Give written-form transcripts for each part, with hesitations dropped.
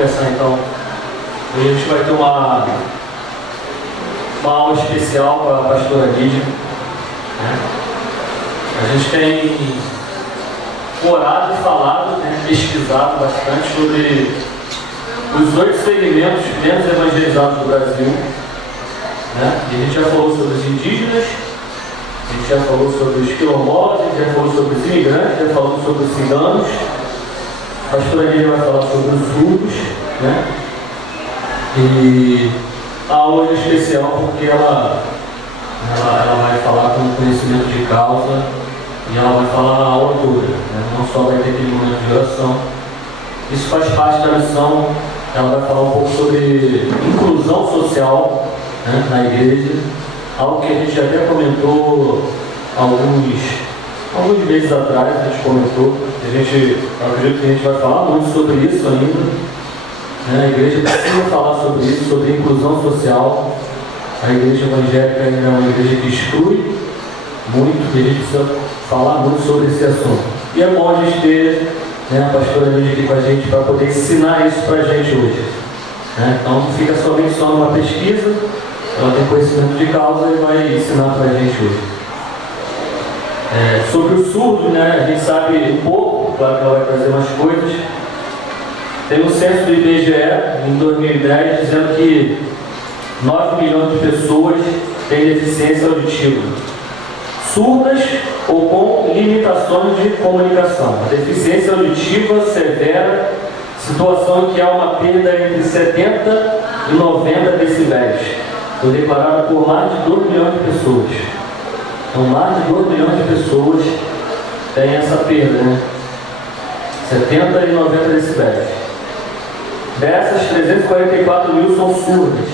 começar então. Hoje a gente vai ter uma aula especial para a pastora Lídia. A gente tem orado e falado, pesquisado bastante sobre os 8 segmentos menos evangelizados do Brasil. E a gente já falou sobre os indígenas, a gente já falou sobre os quilombolas, a gente já falou sobre os imigrantes, já falou sobre os ciganos. A pastora Lídia vai falar sobre os surdos, E a aula é especial porque ela vai falar com conhecimento de causa e ela vai falar a aula toda, não só vai ter aquele momento de oração. Isso faz parte da missão. Ela vai falar um pouco sobre inclusão social na igreja, algo que a gente até comentou alguns meses atrás, a gente comentou. Eu acredito que a gente vai falar muito sobre isso ainda. A igreja precisa falar sobre isso, sobre inclusão social. A igreja evangélica ainda é uma igreja que exclui muito, e a gente precisa falar muito sobre esse assunto. E é bom a gente ter a pastora Lídia aqui com a gente para poder ensinar isso para a gente hoje. Então não fica somente só numa pesquisa, ela tem conhecimento de causa e vai ensinar para a gente hoje. Sobre o surdo, a gente sabe um pouco, claro que ela vai trazer umas coisas. Tem um censo do IBGE, em 2010, dizendo que 9 milhões de pessoas têm deficiência auditiva, surdas ou com limitações de comunicação. A deficiência auditiva severa, situação em que há uma perda entre 70 e 90 decibéis. Foi declarada por mais de 2 milhões de pessoas. Então, mais de 2 milhões de pessoas têm essa perda, 70 e 90 decibéis. Dessas, 344 mil são surdas.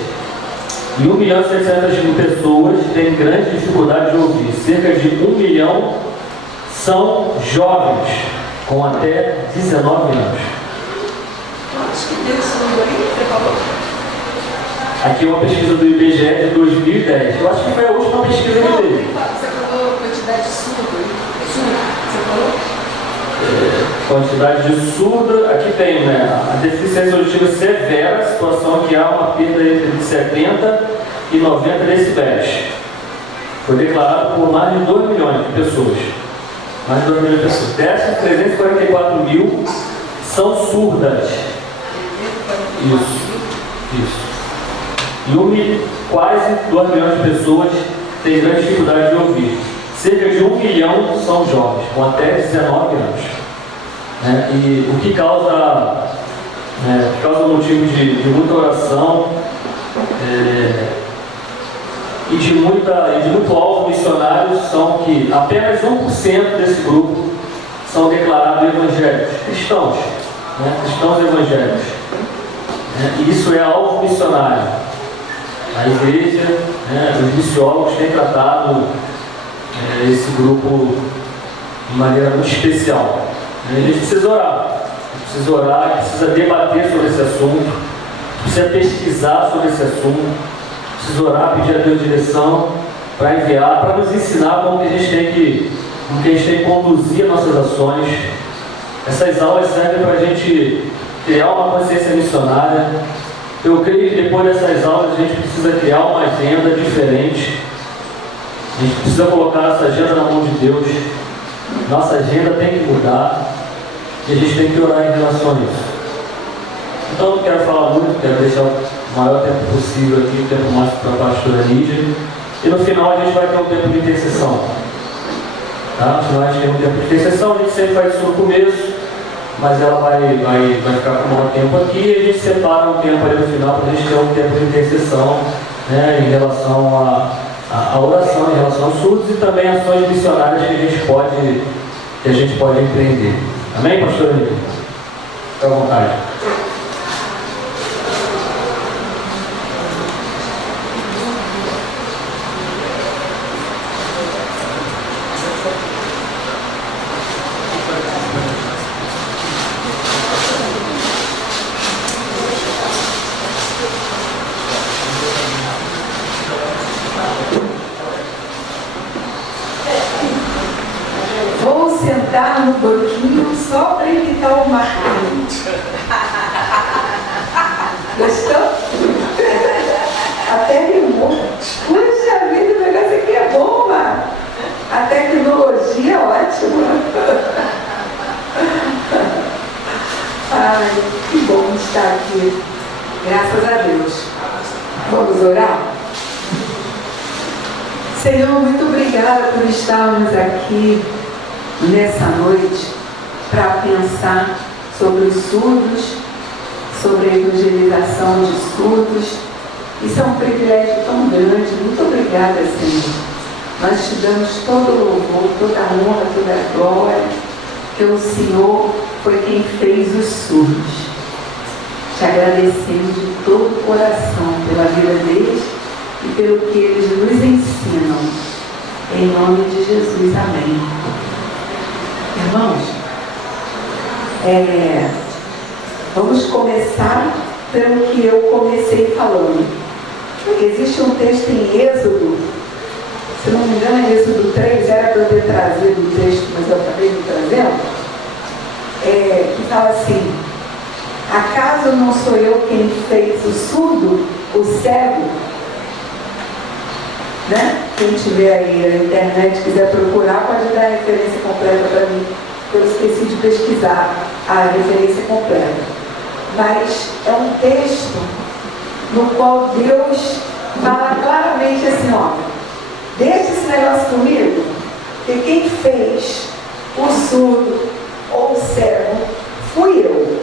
E 1.600.000 pessoas têm grande dificuldade de ouvir. Cerca de 1 milhão são jovens, com até 19 anos. Acho que deu esse número aí, você falou? Aqui é uma pesquisa do IBGE de 2010. Eu acho que foi a última pesquisa que teve. Você falou quantidade de surdo. Você falou? Quantidade de surda, aqui tem a deficiência auditiva severa, situação que há uma perda entre 70 e 90 decibéis. Foi declarado por mais de 2 milhões de pessoas. Mais de 2 milhões de pessoas. Dessas, 344 mil são surdas. Isso. E quase 2 milhões de pessoas têm grande dificuldade de ouvir. Cerca de 1 milhão são jovens, com até 19 anos. E o que causa motivo de muita oração e de muito alvo missionário são que apenas 1% desse grupo são declarados evangélicos, cristãos evangélicos. E isso é alvo missionário. A igreja, os missiólogos têm tratado esse grupo de maneira muito especial. A gente precisa orar, precisa debater sobre esse assunto, precisa pesquisar sobre esse assunto, precisa orar, pedir a Deus direção para enviar, para nos ensinar como que a gente tem que conduzir nossas ações. Essas aulas servem para a gente criar uma consciência missionária. Eu creio que depois dessas aulas a gente precisa criar uma agenda diferente. A gente precisa colocar essa agenda na mão de Deus. Nossa agenda tem que mudar e a gente tem que orar em relação a isso. Então eu não quero falar muito, quero deixar o maior tempo possível aqui, o tempo máximo para a pastora Lídia. E no final a gente vai ter um tempo de intercessão. No final a gente tem um tempo de intercessão, a gente sempre faz isso no começo, mas ela vai ficar com o maior tempo aqui e a gente separa um tempo ali no final para a gente ter um tempo de intercessão em relação a oração, em relação aos surdos e também ações missionárias que a gente pode empreender. Amém, pastor Lídia? Fique à vontade. No banquinho só para evitar o marquinho. aqui. Graças a Deus. Vamos orar? Senhor, muito obrigada por estarmos aqui nessa noite para pensar sobre os surdos, sobre a evangelização de surdos. Isso é um privilégio tão grande. Muito obrigada, Senhor. Nós te damos todo o louvor, toda a honra, toda a glória, que o Senhor foi quem fez os surdos. Te agradecemos de todo o coração pela vida deles e pelo que eles nos ensinam. Em nome de Jesus, amém. Irmãos, vamos começar pelo que eu comecei falando. Existe um texto em Êxodo, se não me engano é Êxodo 3, era para eu ter trazido o texto, mas eu acabei não trazendo, que fala assim: acaso não sou eu quem fez o surdo, o cego? Né? Quem tiver aí na internet, quiser procurar, pode dar a referência completa para mim. Eu esqueci de pesquisar a referência completa. Mas é um texto no qual Deus fala claramente assim, ó, deixa esse negócio comigo, que quem fez o surdo ou o cego fui eu.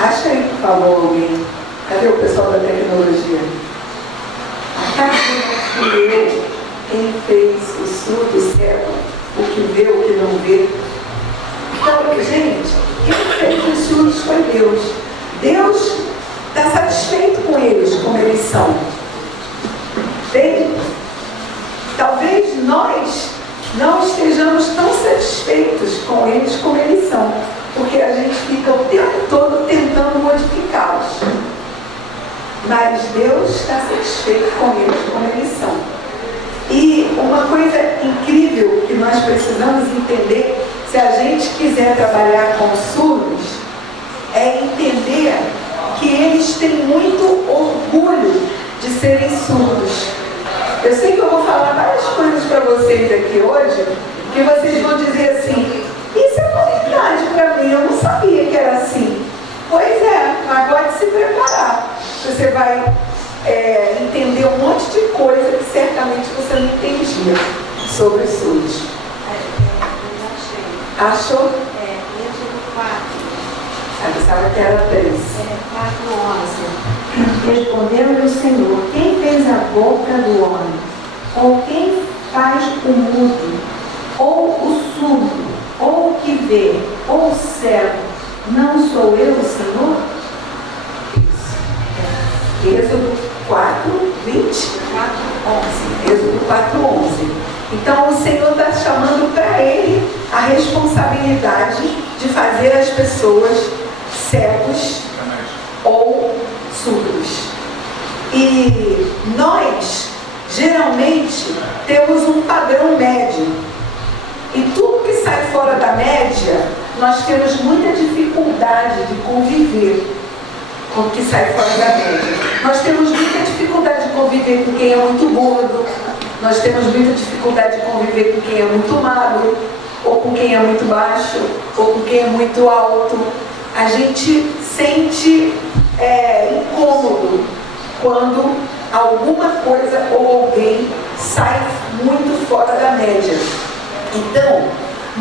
Acha aí, por favor, alguém. Cadê o pessoal da tecnologia? Acaso não fui eu quem fez o surdo, o cego, o que vê, o que não vê? Então, gente, quem fez os surdos foi Deus. Deus está satisfeito com eles, como eles são. Entende? Talvez nós não estejamos tão satisfeitos com eles como eles são, porque a gente fica o tempo todo tentando modificá-los. Mas Deus está satisfeito com eles como eles são. E uma coisa incrível que nós precisamos entender, se a gente quiser trabalhar com surdos, é entender que eles têm muito orgulho de serem surdos. Eu sei que eu vou falar várias coisas para vocês aqui hoje, que vocês vão dizer assim, isso é novidade para mim, eu não sabia que era assim. Pois é, mas pode se preparar. Você vai entender um monte de coisa que certamente você não entendia sobre os surdos. Achou? Êxodo 4. Eu pensava que era 3. 4:11. Respondeu-lhe o Senhor: quem fez a boca do homem? Ou quem faz o mudo? Ou o surdo? Ou o que vê? Ou o cego? Não sou eu o Senhor? Êxodo 4:20. 4:11. Êxodo 4:11. Então o Senhor está chamando para ele a responsabilidade de fazer as pessoas cegos ou surdos. E nós geralmente temos um padrão médio. E tudo que sai fora da média, nós temos muita dificuldade de conviver com o que sai fora da média. Nós temos muita dificuldade de conviver com quem é muito gordo, nós temos muita dificuldade de conviver com quem é muito magro, ou com quem é muito baixo, ou com quem é muito alto. A gente sente incômodo quando alguma coisa ou alguém sai muito fora da média. Então,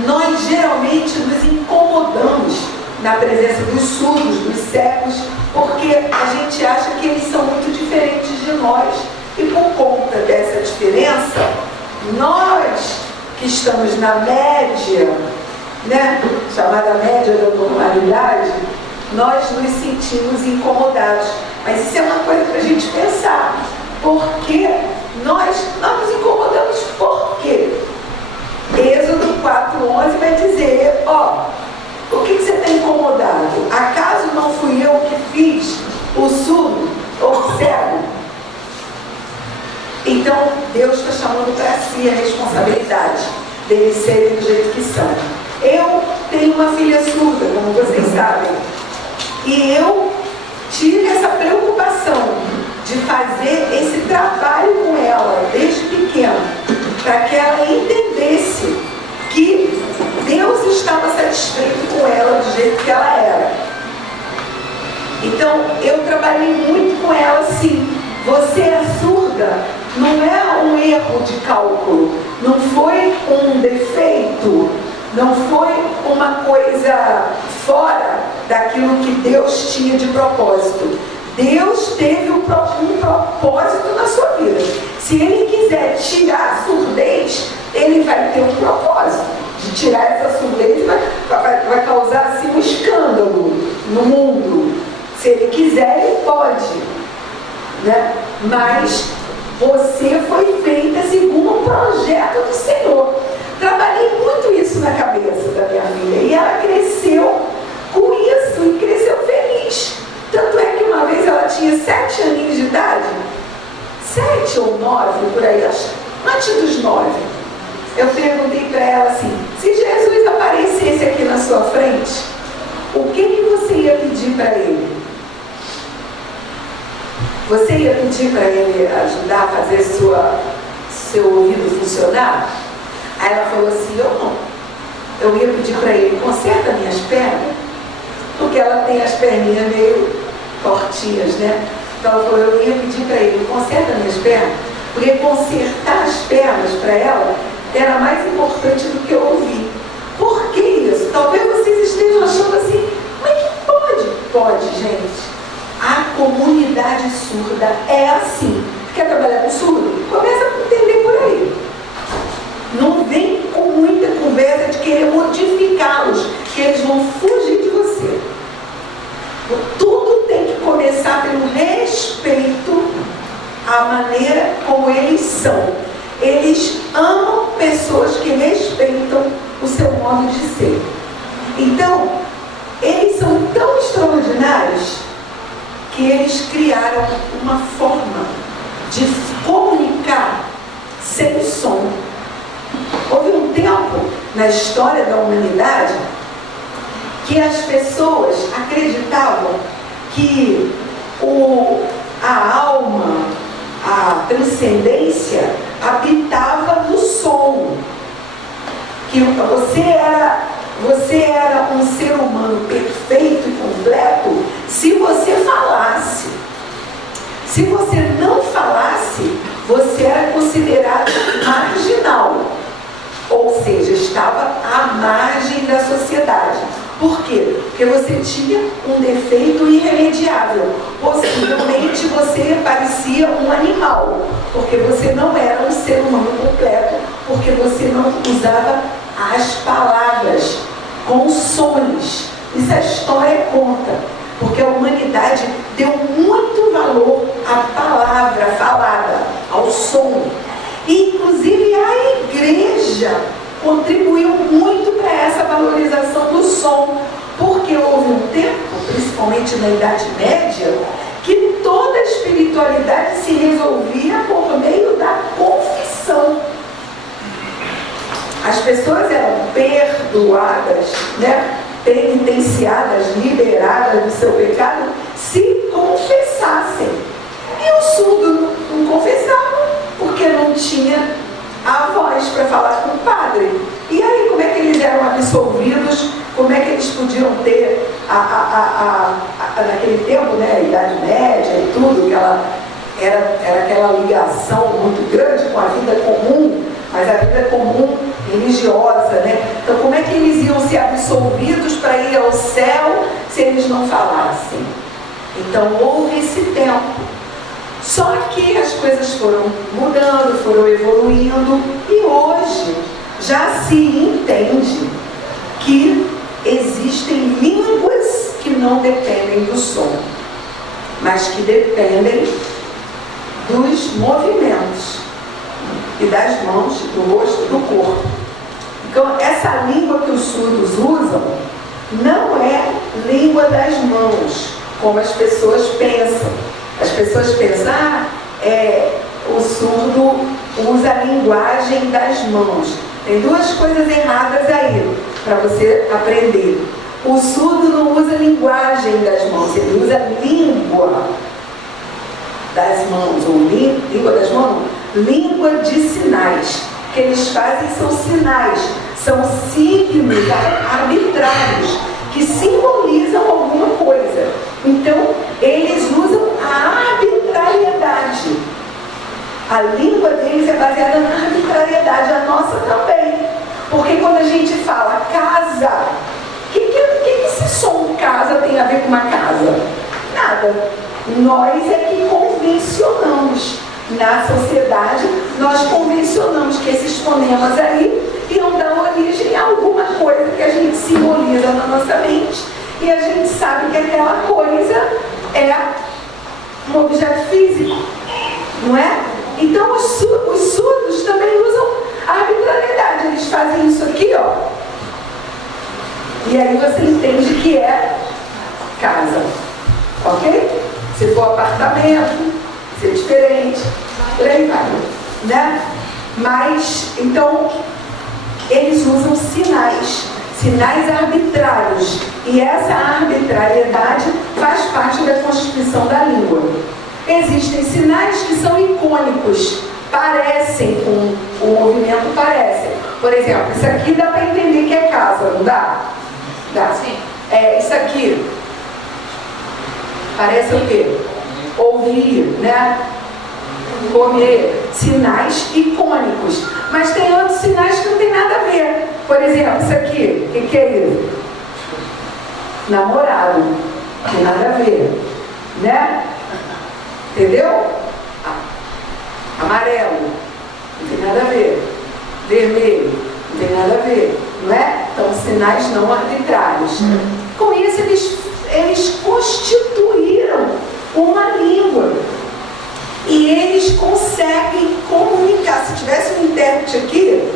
nós geralmente nos incomodamos na presença dos surdos, dos cegos, porque a gente acha que eles são muito diferentes de nós e por conta dessa diferença, nós que estamos na média, né, chamada média da normalidade, nós nos sentimos incomodados. Mas isso é uma coisa para a gente pensar. Porque nós nos incomodamos por quê? Êxodo 4:11 vai dizer, o que você está incomodado? Acaso não fui eu que fiz o surdo ou o cego? Então, Deus está chamando para si a responsabilidade deles serem do jeito que são. Eu tenho uma filha surda, como vocês sabem, e eu tive essa preocupação de fazer esse trabalho com ela desde pequena, para que ela entendesse que Deus estava satisfeito com ela do jeito que ela era. Então, eu trabalhei muito com ela assim. Você é surda, não é um erro de cálculo, não foi um defeito, não foi uma coisa fora daquilo que Deus tinha de propósito. Deus teve um propósito na sua vida. Se Ele quiser tirar a surdez, Ele vai ter um propósito de tirar essa surdez, vai causar assim um escândalo no mundo. Se Ele quiser, Ele pode, né? Mas você foi feita segundo um projeto do Senhor. Trabalhei muito isso na cabeça da minha filha e ela cresceu com isso e cresceu feliz. Tanto é que uma vez ela tinha 7 aninhos de idade, 7 ou 9 por aí, acho, antes dos 9. Eu perguntei para ela assim: se Jesus aparecesse aqui na sua frente, o que você ia pedir para Ele? Você ia pedir para Ele ajudar a fazer seu ouvido funcionar? Aí ela falou assim: eu não. Eu ia pedir para Ele: conserta minhas pernas, porque ela tem as perninhas meio tortinhas, né? Então ela falou: eu ia pedir para Ele: conserta minhas pernas, porque consertar as pernas para ela era mais importante do que eu ouvir. Por que isso? Talvez vocês estejam achando assim: mas que pode? Pode, gente. A comunidade surda é assim. Quer trabalhar com surdo? Começa a entender por aí. Não vem com muita conversa de querer modificá-los, que eles vão fugir de você. Tudo tem que começar pelo respeito à maneira como eles são. Eles amam pessoas que respeitam o seu modo de ser. Então, eles são tão extraordinários que eles criaram uma forma de comunicar sem som. Houve um tempo na história da humanidade que as pessoas acreditavam que a alma, a transcendência habitava no som, que você era um ser humano perfeito e completo se você falasse. Se você não falasse, você era considerado marginal, ou seja, estava à margem da sociedade. Por quê? Porque você tinha um defeito irremediável. Possivelmente você parecia um animal, porque você não era um ser humano completo, porque você não usava as palavras com sons. Isso a história conta, porque a humanidade deu muito valor à palavra falada, ao som. E, inclusive, a igreja contribuiu muito para essa valorização do som, porque houve um tempo, principalmente na Idade Média, que toda a espiritualidade se resolvia por meio da confissão. As pessoas eram perdoadas, né? Penitenciadas, liberadas do seu pecado, se confessassem. E o surdo não confessava, porque não tinha a voz para falar com o padre. E aí, como é que eles eram absolvidos? Como é que eles podiam ter, naquele tempo, né, a Idade Média e tudo, que era aquela ligação muito grande com a vida comum, mas a vida comum religiosa, né? Então, como é que eles iam ser absolvidos para ir ao céu se eles não falassem? Então, houve esse tempo. Só que as coisas foram mudando, foram evoluindo, e hoje já se entende que existem línguas que não dependem do som, mas que dependem dos movimentos e das mãos, do rosto, do corpo. Então, essa língua que os surdos usam não é língua das mãos, como as pessoas pensam. As pessoas pensam: o surdo usa a linguagem das mãos. Tem duas coisas erradas aí, para você aprender. O surdo não usa linguagem das mãos, ele usa língua das mãos, ou língua das mãos, língua de sinais. O que eles fazem são sinais, são signos arbitrários, que simbolizam alguma coisa. Então, Eles usam a arbitrariedade. A língua deles é baseada na arbitrariedade, a nossa também. Porque quando a gente fala casa, o que esse som casa tem a ver com uma casa? Nada. Nós é que convencionamos. Na sociedade, nós convencionamos que esses fonemas aí iam dar origem a alguma coisa que a gente simboliza na nossa mente e a gente sabe que aquela coisa é um objeto físico, não é? Então os surdos também usam a arbitrariedade. Eles fazem isso aqui, ó. E aí você entende que é casa, ok? Se for apartamento, ser diferente, por aí vai, né? Mas, então, eles usam sinais arbitrários, e essa arbitrariedade faz parte da constituição da língua. Existem sinais que são icônicos, parecem com o movimento, parecem. Por exemplo, isso aqui dá para entender que é casa, não dá? Dá. Sim. Isso aqui parece o quê? Ouvir, né? Comer, sinais icônicos. Mas tem outros sinais que não tem nada a ver. Por exemplo, isso aqui, o que é isso? Namorado, não tem nada a ver, né? Entendeu? Amarelo, não tem nada a ver. Vermelho, não tem nada a ver, não é? Então, sinais não arbitrários. Com isso, eles constituíram uma língua. E eles conseguem comunicar. Se tivesse um intérprete aqui,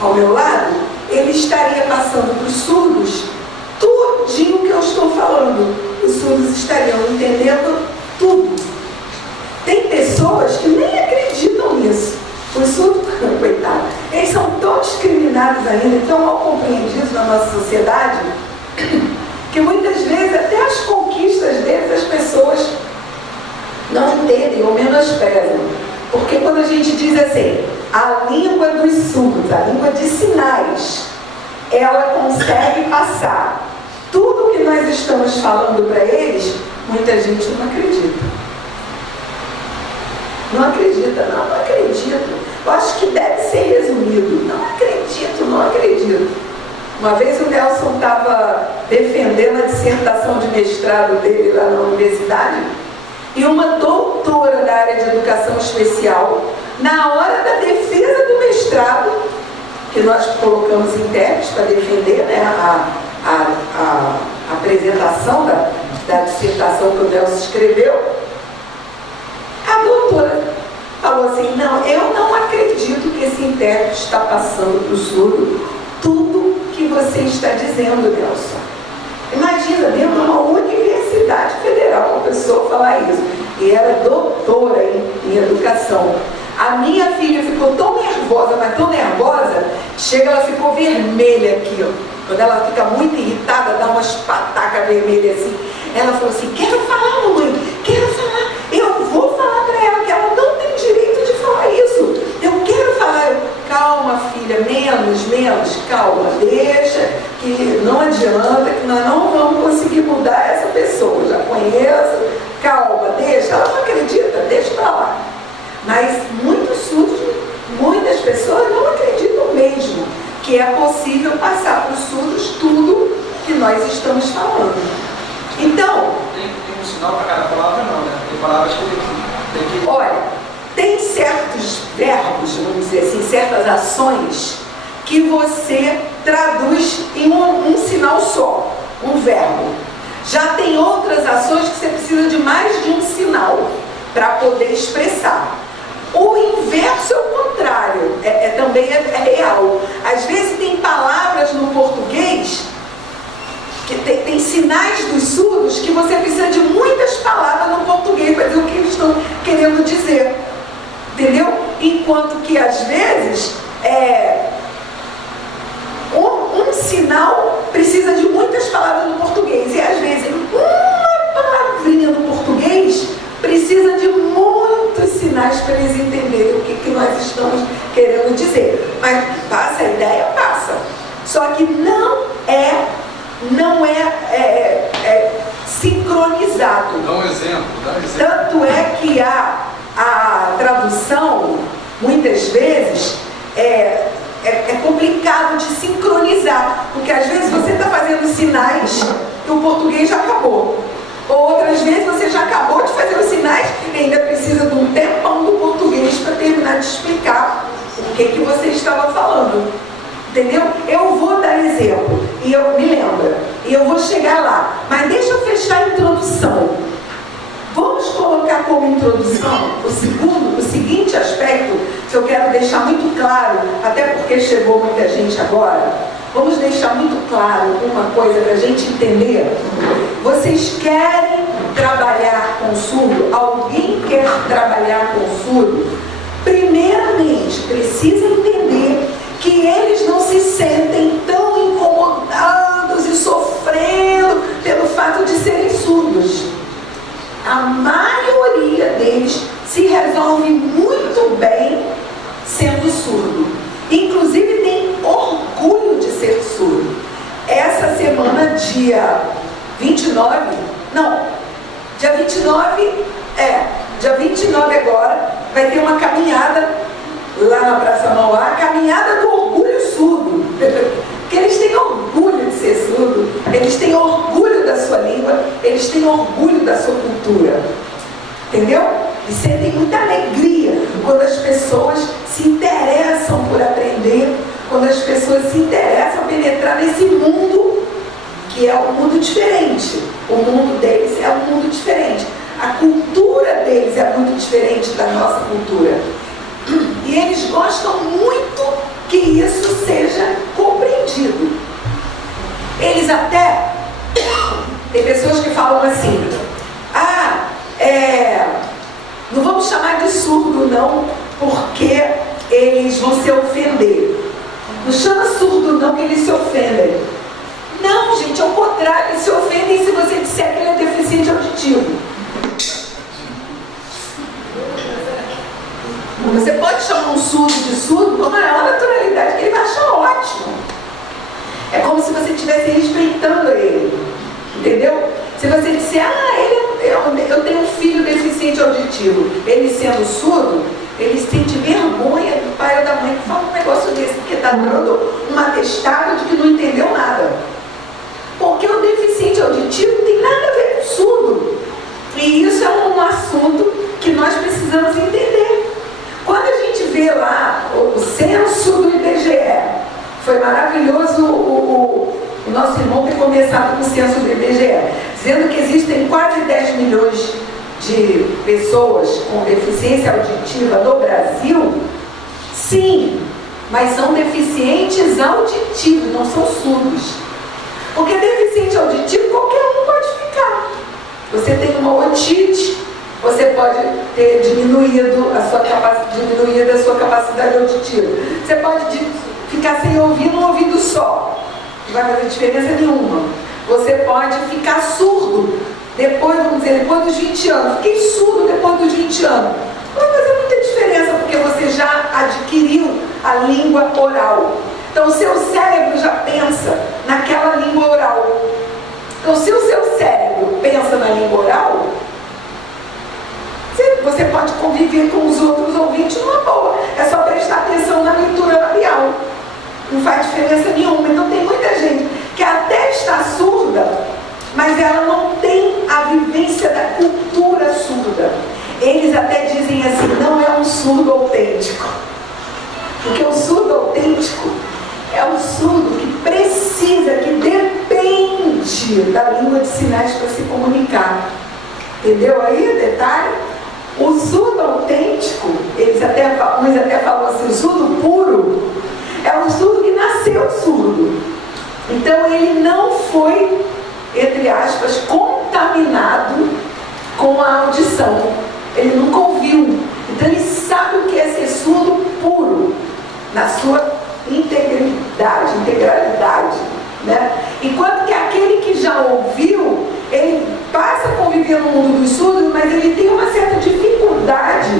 ao meu lado, ele estaria passando para os surdos tudinho que eu estou falando. Os surdos estariam entendendo tudo. Tem pessoas que nem acreditam nisso. Os surdos, coitados, eles são tão discriminados ainda, tão mal compreendidos na nossa sociedade, que muitas vezes até as conquistas deles as pessoas não entendem ou menosprezam. Porque quando a gente diz assim, a língua dos surdos, a língua de sinais, ela consegue passar tudo que nós estamos falando para eles, muita gente não acredita. Não acredita, não acredito. Eu acho que deve ser resumido. Não acredito. Uma vez o Nelson estava defendendo a dissertação de mestrado dele lá na universidade, e uma doutora da área de educação especial, na hora da defesa do mestrado, que nós colocamos intérpretes para defender, né, a apresentação da dissertação que o Nelson escreveu, a doutora falou assim, não, eu não acredito que esse intérprete está passando para o surdo tudo que você está dizendo, Nelson. Imagina, dentro de uma universidade federal, uma pessoa falar isso. E era doutora em educação. A minha filha ficou tão nervosa, mas tão nervosa, chega, ela ficou vermelha aqui, ó. Quando ela fica muito irritada, dá umas patacas vermelhas assim. Ela falou assim, quero falar, mamãe, quero falar. Eu vou falar para ela que ela não tem direito de falar isso. Eu quero falar. Calma, filha, menos, calma, deixa, que não adianta, que nós não vamos conseguir mudar essa pessoa, já conheço, calma, deixa, ela não acredita, deixa pra lá. Mas muitos surdos, muitas pessoas não acreditam mesmo que é possível passar para os surdos tudo que nós estamos falando. Então, tem um sinal para cada palavra, não, né? Tem palavras que tem que... Olha, tem certos verbos, vamos dizer assim, certas ações que você traduz em um sinal só, um verbo. Já tem outras ações que você precisa de mais de um sinal para poder expressar. O inverso é o contrário, também é real. Às vezes tem palavras no português, que tem sinais dos surdos que você precisa de muitas palavras no português para dizer o que eles estão querendo dizer. Entendeu? Enquanto que às vezes um sinal precisa de muitas palavras no português. E às vezes uma palavrinha no português precisa de muitos sinais para eles entenderem o que nós estamos querendo dizer. Mas passa a ideia, passa. Só que não é sincronizado sincronizado. Dá um exemplo. Tanto é que a tradução, muitas vezes, é complicado de sincronizar, porque às vezes você está fazendo sinais e o português já acabou. Ou outras vezes você já acabou de fazer os sinais e ainda precisa de um tempão do português para terminar de explicar o que você estava falando. Entendeu? Eu vou dar exemplo, e eu me lembro, e eu vou chegar lá. Mas deixa eu fechar a introdução. Vamos colocar como introdução o seguinte aspecto, que eu quero deixar muito claro, até porque chegou muita gente agora. Vamos deixar muito claro uma coisa para a gente entender. Vocês querem trabalhar com surdo? Alguém quer trabalhar com surdo? Primeiramente, precisa entender que eles não se sentem tão incomodados e sofrendo pelo fato de serem surdos. A maioria deles se resolve muito bem sendo surdo. Inclusive tem orgulho de ser surdo. Essa semana, dia 29 agora, vai ter uma caminhada lá na Praça Mauá, a caminhada do orgulho surdo. Porque eles têm orgulho de ser surdo, eles têm orgulho da sua língua, eles têm orgulho da sua cultura. Entendeu? E sentem muita alegria quando as pessoas se interessam por aprender, quando as pessoas se interessam a penetrar nesse mundo que é um mundo diferente. O mundo deles é um mundo diferente. A cultura deles é muito diferente da nossa cultura. E eles gostam muito que isso seja compreendido. Eles até... Tem pessoas que falam assim, não vamos chamar de surdo não, porque eles vão se ofender. Não chama surdo não, que eles se ofendem. Não, gente, ao contrário, eles se ofendem se você disser que ele é deficiente auditivo. Você pode chamar um surdo de surdo com a maior naturalidade, que ele vai achar ótimo. É como se você estivesse respeitando ele. Entendeu? Se você disser, eu tenho um filho deficiente auditivo, ele sendo surdo, ele sente vergonha do pai ou da mãe que fala um negócio desse, porque está dando um atestado de que não entendeu nada. Porque o deficiente auditivo não tem nada a ver com surdo. E isso é um assunto que nós precisamos entender. Quando a gente vê lá o censo do IBGE, foi maravilhoso o nosso irmão ter começado com o censo do IBGE, dizendo que existem quase 10 milhões de pessoas com deficiência auditiva no Brasil. Sim, mas são deficientes auditivos, não são surdos. Porque deficiente auditivo qualquer um pode ficar. Você tem uma otite, você pode ter diminuído a sua capacidade auditiva. Você pode ficar sem ouvir num ouvido só. Não vai fazer diferença nenhuma. Você pode ficar surdo depois, vamos dizer, depois dos 20 anos. Fiquei surdo depois dos 20 anos. Não vai fazer muita diferença, porque você já adquiriu a língua oral. Então, o seu cérebro já pensa naquela língua oral. Então, se o seu cérebro pensa na língua oral, você pode conviver com os outros ouvintes numa boa. É só prestar atenção na leitura labial. Não faz diferença nenhuma. Então, tem muita gente que até está surda, mas ela não tem a vivência da cultura surda. Eles até dizem assim, não é um surdo autêntico. Porque o surdo autêntico é um surdo que precisa, que depende da língua de sinais para se comunicar. Entendeu aí o detalhe? O surdo autêntico, uns até falam assim, o surdo puro, é um surdo que nasceu surdo. Então ele não foi, entre aspas, contaminado com a audição. Ele nunca ouviu. Então ele sabe o que é ser surdo puro, na sua integralidade, né? Enquanto que aquele que já ouviu, ele passa a conviver no mundo dos surdos, mas ele tem uma certa dificuldade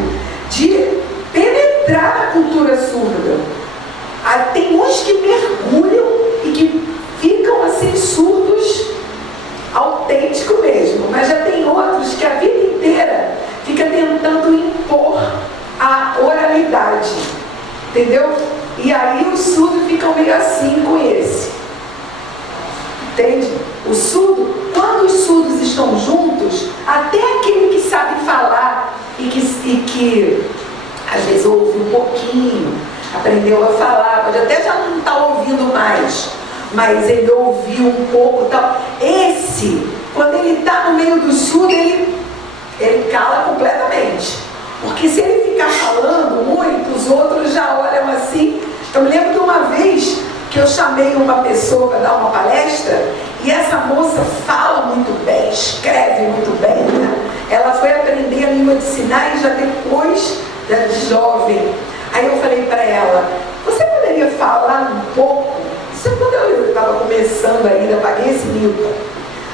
de penetrar na cultura surda. Tem uns que mergulham e que ficam assim surdos autênticos mesmo, mas já realidade, entendeu? E aí os surdos ficam meio assim com esse, entende? O surdo, quando os surdos estão juntos, até aquele que sabe falar e que às vezes ouve um pouquinho, aprendeu a falar, pode até já não estar ouvindo mais, mas ele ouviu um pouco, tal. Esse, quando ele está no meio do surdo, ele cala completamente. Porque se ele ficar falando muito, os outros já olham assim. Eu me lembro de uma vez que eu chamei uma pessoa para dar uma palestra, e essa moça fala muito bem, escreve muito bem, né? Ela foi aprender a língua de sinais já depois de jovem. Aí eu falei para ela, você poderia falar um pouco? Quando eu estava começando ainda, paguei esse mico.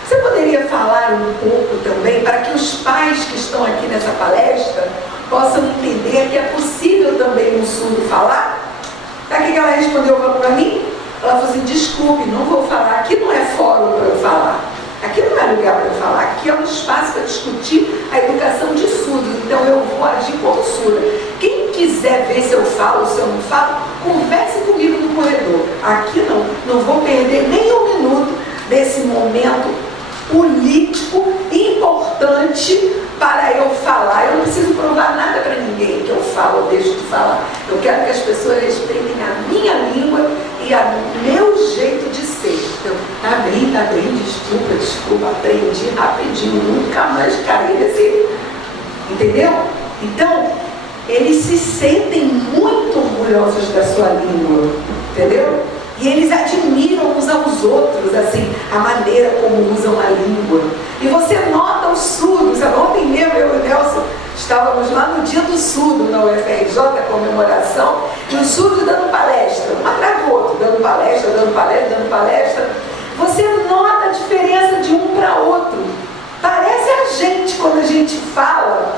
Você poderia falar um pouco também para que os pais que estão aqui nessa palestra possam entender que é possível também um surdo falar? Sabe o que ela respondeu para mim? Ela falou assim, desculpe, não vou falar, aqui não é fórum para eu falar, aqui não é lugar para eu falar, aqui é um espaço para discutir a educação de surdos, então eu vou agir como surda. Quem quiser ver se eu falo ou se eu não falo, converse comigo no corredor. Aqui não vou perder nem um minuto desse momento político importante para eu falar. Eu não preciso provar nada para ninguém que eu falo ou deixo de falar. Eu quero que as pessoas respeitem a minha língua e o meu jeito de ser. Então, tá bem, desculpa, aprendi rapidinho, nunca mais caí desse. Entendeu? Então, eles se sentem muito orgulhosos da sua língua, entendeu? E eles admiram uns aos outros, assim, a maneira como usam a língua. E você nota os surdos. Ontem mesmo, eu e o Nelson estávamos lá no dia do surdo, na UFRJ, a comemoração, e os surdos dando palestra, um atrás do outro, dando palestra. Você nota a diferença de um para outro. Parece a gente, quando a gente fala,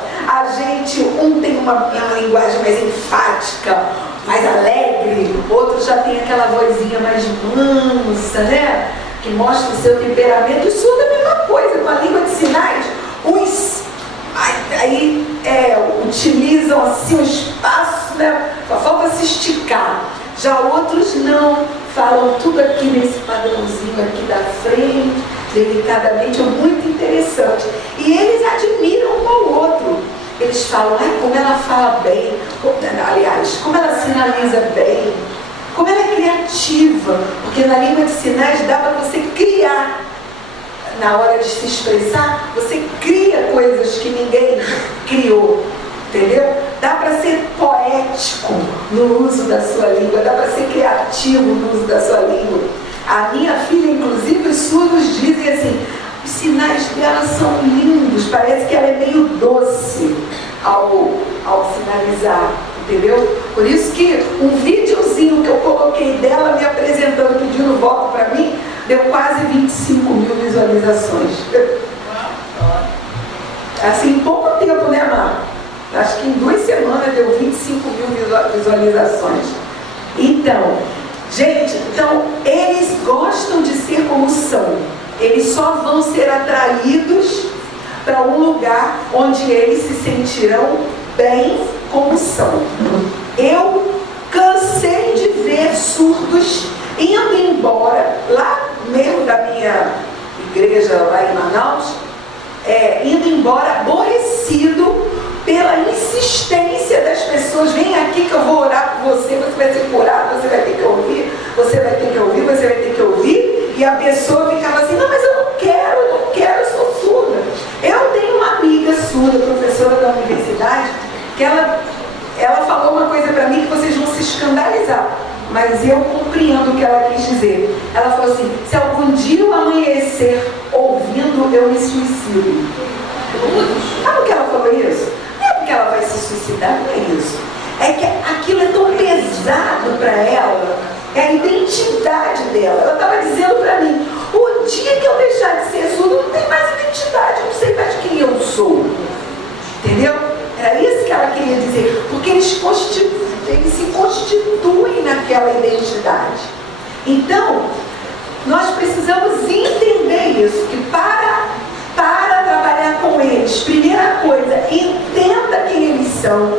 um tem uma linguagem mais enfática, mais alegre, outro já tem aquela vozinha mais mansa, né? Que mostra o seu temperamento. O surdo é a mesma coisa, com a língua de sinais, utilizam assim o espaço, né? Só falta se esticar. Já outros não, falam tudo aqui nesse padrãozinho aqui da frente, delicadamente, é muito interessante. E eles admiram um ao outro. Eles falam, como ela fala bem, como ela sinaliza bem, como ela é criativa, porque na língua de sinais dá para você criar. Na hora de se expressar, você cria coisas que ninguém criou, entendeu? Dá para ser poético no uso da sua língua, dá para ser criativo no uso da sua língua. A minha filha, inclusive, os surdos dizem assim, os sinais dela são lindos, parece que ela é meio doce ao sinalizar, entendeu? Por isso que um videozinho que eu coloquei dela me apresentando, pedindo voto para mim, deu quase 25 mil visualizações. Assim, em pouco tempo, né, Mar? Acho que em 2 semanas deu 25 mil visualizações. Então, gente, eles gostam de ser como são. Eles só vão ser atraídos para um lugar onde eles se sentirão bem como são. Eu cansei de ver surdos indo embora, lá mesmo da minha igreja lá em Manaus, indo embora aborrecido pela insistência das pessoas. Vem aqui que eu vou orar por você, você vai ser curado, você vai ter que ouvir, você vai ter que ouvir, você vai ter que ouvir. E a pessoa ficava assim, não, mas eu não quero, eu sou surda. Eu tenho uma amiga surda, professora da universidade, que ela falou uma coisa para mim que vocês vão se escandalizar, mas eu compreendo o que ela quis dizer. Ela falou assim, se algum dia eu amanhecer ouvindo, eu me suicido. Sabe por que ela falou isso? Não é porque ela vai se suicidar, não é isso. É que aquilo é tão pesado para ela, é a identidade dela. Ela estava dizendo para mim, o dia que eu deixar de ser surdo, não tem mais identidade, eu não sei mais quem eu sou. Entendeu? Era isso que ela queria dizer, porque eles se constituem naquela identidade. Então, nós precisamos entender isso, que para trabalhar com eles, primeira coisa, entenda quem eles são,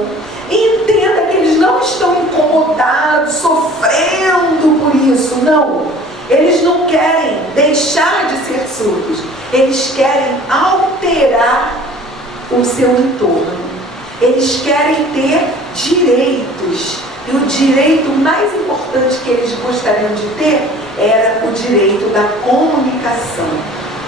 entenda que eles não estão incomodados, sofrendo por isso, não. Eles não querem deixar de ser surdos, eles querem alterar o seu entorno. Eles querem ter direitos. E o direito mais importante que eles gostariam de ter era o direito da comunicação.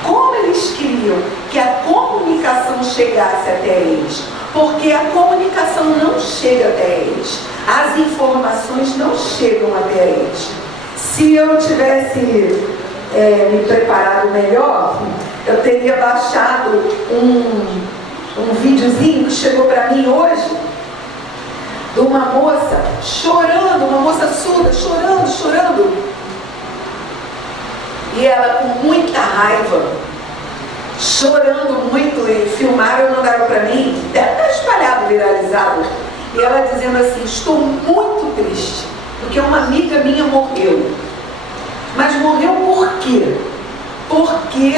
Como eles queriam que a comunicação chegasse até eles? Porque a comunicação não chega até eles. As informações não chegam até eles. Se eu tivesse me preparado melhor, eu teria baixado um videozinho que chegou para mim hoje, de uma moça chorando, uma moça surda, chorando. E ela com muita raiva, chorando muito, e filmaram e mandaram para mim, deve estar espalhado, viralizado. E ela dizendo assim: estou muito triste, porque uma amiga minha morreu. Mas morreu por quê? Porque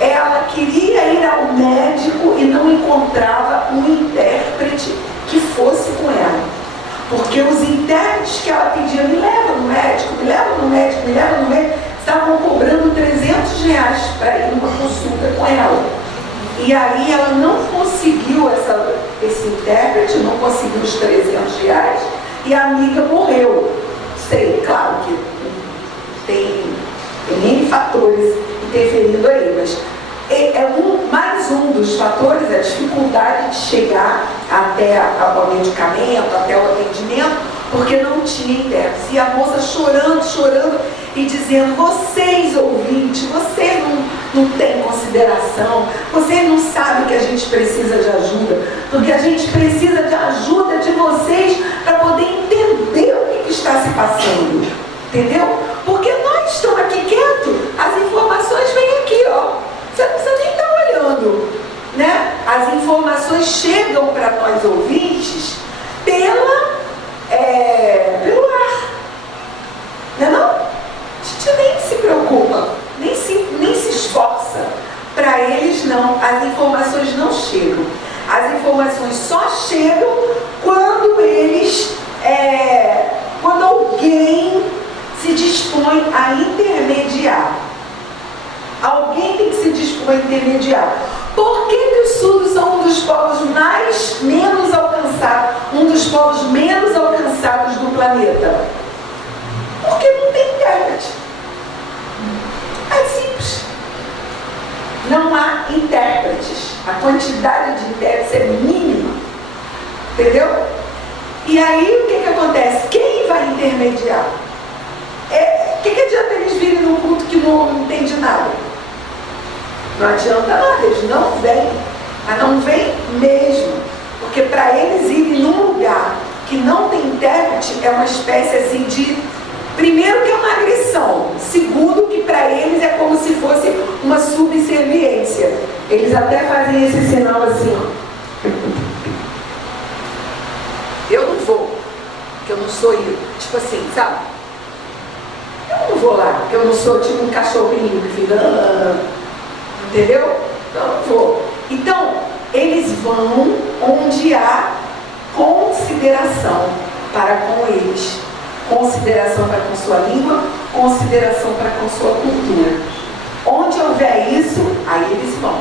ela queria ir ao médico e não encontrava um intérprete que fosse com ela. Porque os intérpretes que ela pedia, me leva no médico, estavam cobrando R$300 para ir numa consulta com ela. E aí ela não conseguiu esse intérprete, não conseguiu os R$300 e a amiga morreu. Sei, claro que tem N fatores interferindo aí, mas mais um dos fatores é a dificuldade de chegar até ao medicamento, até o atendimento, porque não tinha intérprete. E a moça chorando e dizendo: vocês ouvintes, vocês não têm consideração, vocês não sabem que a gente precisa de ajuda, porque a gente precisa de ajuda de vocês para poder entender o que está se passando, entendeu? Porque nós estamos aqui quietos, as informações vêm aqui, ó. Você não precisa nem estar olhando, né? As informações chegam para nós ouvintes pelo ar, não é não? A gente nem se preocupa, nem se esforça. Para eles não, as informações não chegam. As informações só chegam quando quando alguém se dispõe a intermediar. Alguém tem que se dispor a intermediar. Por que os surdos são um dos povos menos alcançados do planeta? Porque não tem intérprete. É simples. Não há intérpretes. A quantidade de intérpretes é mínima. Entendeu? E aí o que acontece? Quem vai intermediar? O que adianta eles virem num culto que não entende nada? Não adianta nada, eles não vêm. Mas não vêm mesmo. Porque para eles irem num lugar que não tem intérprete é uma espécie assim de... Primeiro que é uma agressão. Segundo que para eles é como se fosse uma subserviência. Eles até fazem esse sinal assim, ó. Eu não vou, porque eu não sou eu. Tipo assim, sabe? Eu não vou lá, porque eu não sou tipo um cachorrinho que fica... Entendeu? Então, eu não vou. Então, eles vão onde há consideração para com eles. Consideração para com sua língua, consideração para com sua cultura. Onde houver isso, aí eles vão.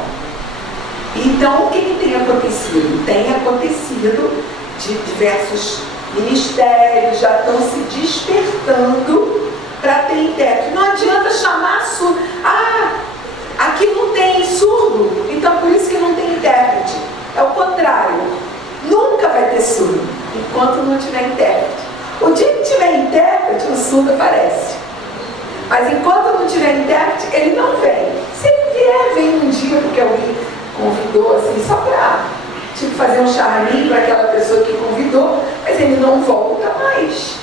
Então, o que tem acontecido? Tem acontecido de diversos ministérios, já estão se despertando para ter intérprete. Não adianta chamar surdo. Aqui não tem surdo, então por isso que não tem intérprete. É o contrário. Nunca vai ter surdo, enquanto não tiver intérprete. O dia que tiver intérprete, o surdo aparece. Mas enquanto não tiver intérprete, ele não vem. Se ele vier, vem um dia, porque alguém convidou, assim, só para fazer um charminho para aquela pessoa que convidou, mas ele não volta mais.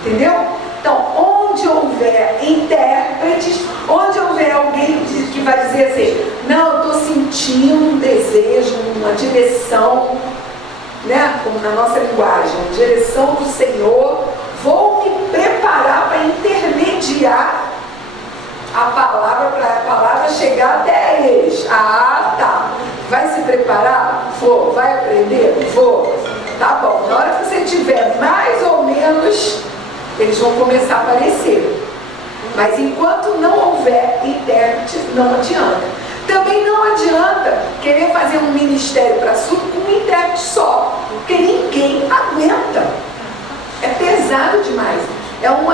Entendeu? Então, onde houver intérpretes, onde houver alguém que vai dizer assim, não, eu estou sentindo um desejo, uma direção, né, como na nossa linguagem, direção do Senhor, vou me preparar para intermediar a palavra, para a palavra chegar até eles. Tá. Vai se preparar? Vou. Vai aprender? Vou. Tá bom, na hora que você tiver mais ou menos, eles vão começar a aparecer. Mas enquanto não houver intérprete, não adianta. Também não adianta querer fazer um ministério para surdo com um intérprete só, porque ninguém aguenta. É pesado demais. É um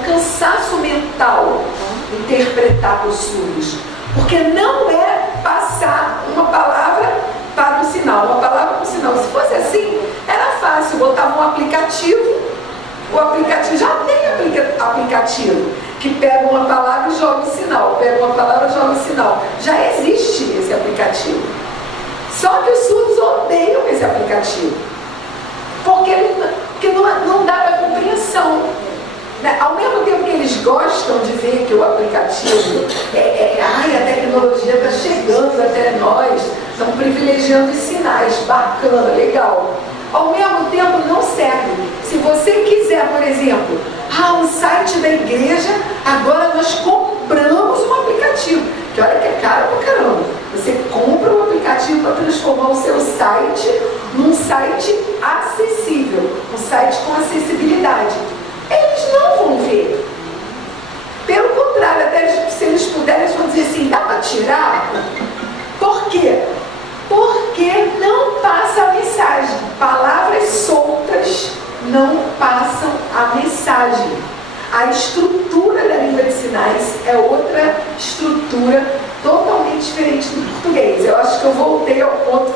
cansaço mental interpretar para os surdos. Porque não é passar uma palavra para um sinal, uma palavra para um sinal. Se fosse assim, era fácil, botava um aplicativo, o aplicativo já tem aplicativo que pega uma palavra e joga o sinal, pega uma palavra e joga o sinal. Já existe esse aplicativo. Só que os surdos odeiam esse aplicativo, porque não dá para compreensão. Ao mesmo tempo que eles gostam de ver que o aplicativo a tecnologia está chegando até nós, estão privilegiando os sinais, bacana, legal. Ao mesmo tempo não serve. Se você quiser, por exemplo, o site da igreja, agora nós compramos um aplicativo, que olha que é caro pra caramba. Você compra um aplicativo para transformar o seu site num site acessível, um site com acessibilidade. Eles não vão ver. Pelo contrário, até se eles puderem, eles vão dizer assim, dá para tirar? Por quê? Porque não passa a mensagem. Palavras soltas não passam a mensagem. A estrutura da língua de sinais é outra estrutura totalmente diferente do português. Eu acho que eu voltei ao ponto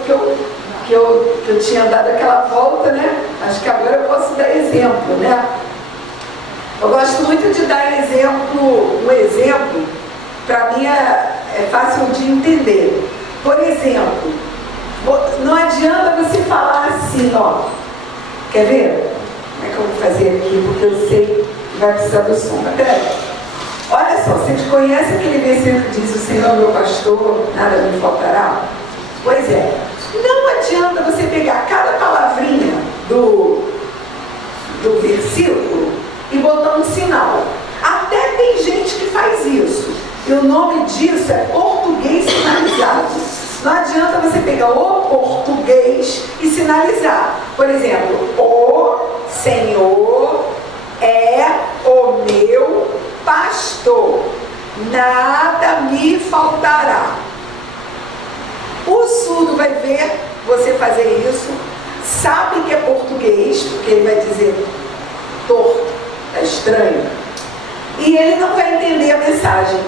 que eu tinha dado aquela volta, né? Acho que agora eu posso dar exemplo, né? Eu gosto muito de dar um exemplo, para mim é fácil de entender. Por exemplo, não adianta você falar assim, ó. Quer ver? Como é que eu vou fazer aqui? Porque eu sei que vai precisar do som. Mas peraí. Olha só, vocês conhecem aquele versículo que diz: o Senhor é meu pastor, nada me faltará? Pois é. Não adianta você pegar cada palavrinha do versículo e botar um sinal. Até tem gente que faz isso. E o nome disso é português sinalizado. Não adianta você pegar o português e sinalizar. Por exemplo, o Senhor é o meu pastor, nada me faltará. O surdo vai ver você fazer isso, sabe que é português, porque ele vai dizer torto, é estranho, e ele não vai entender a mensagem.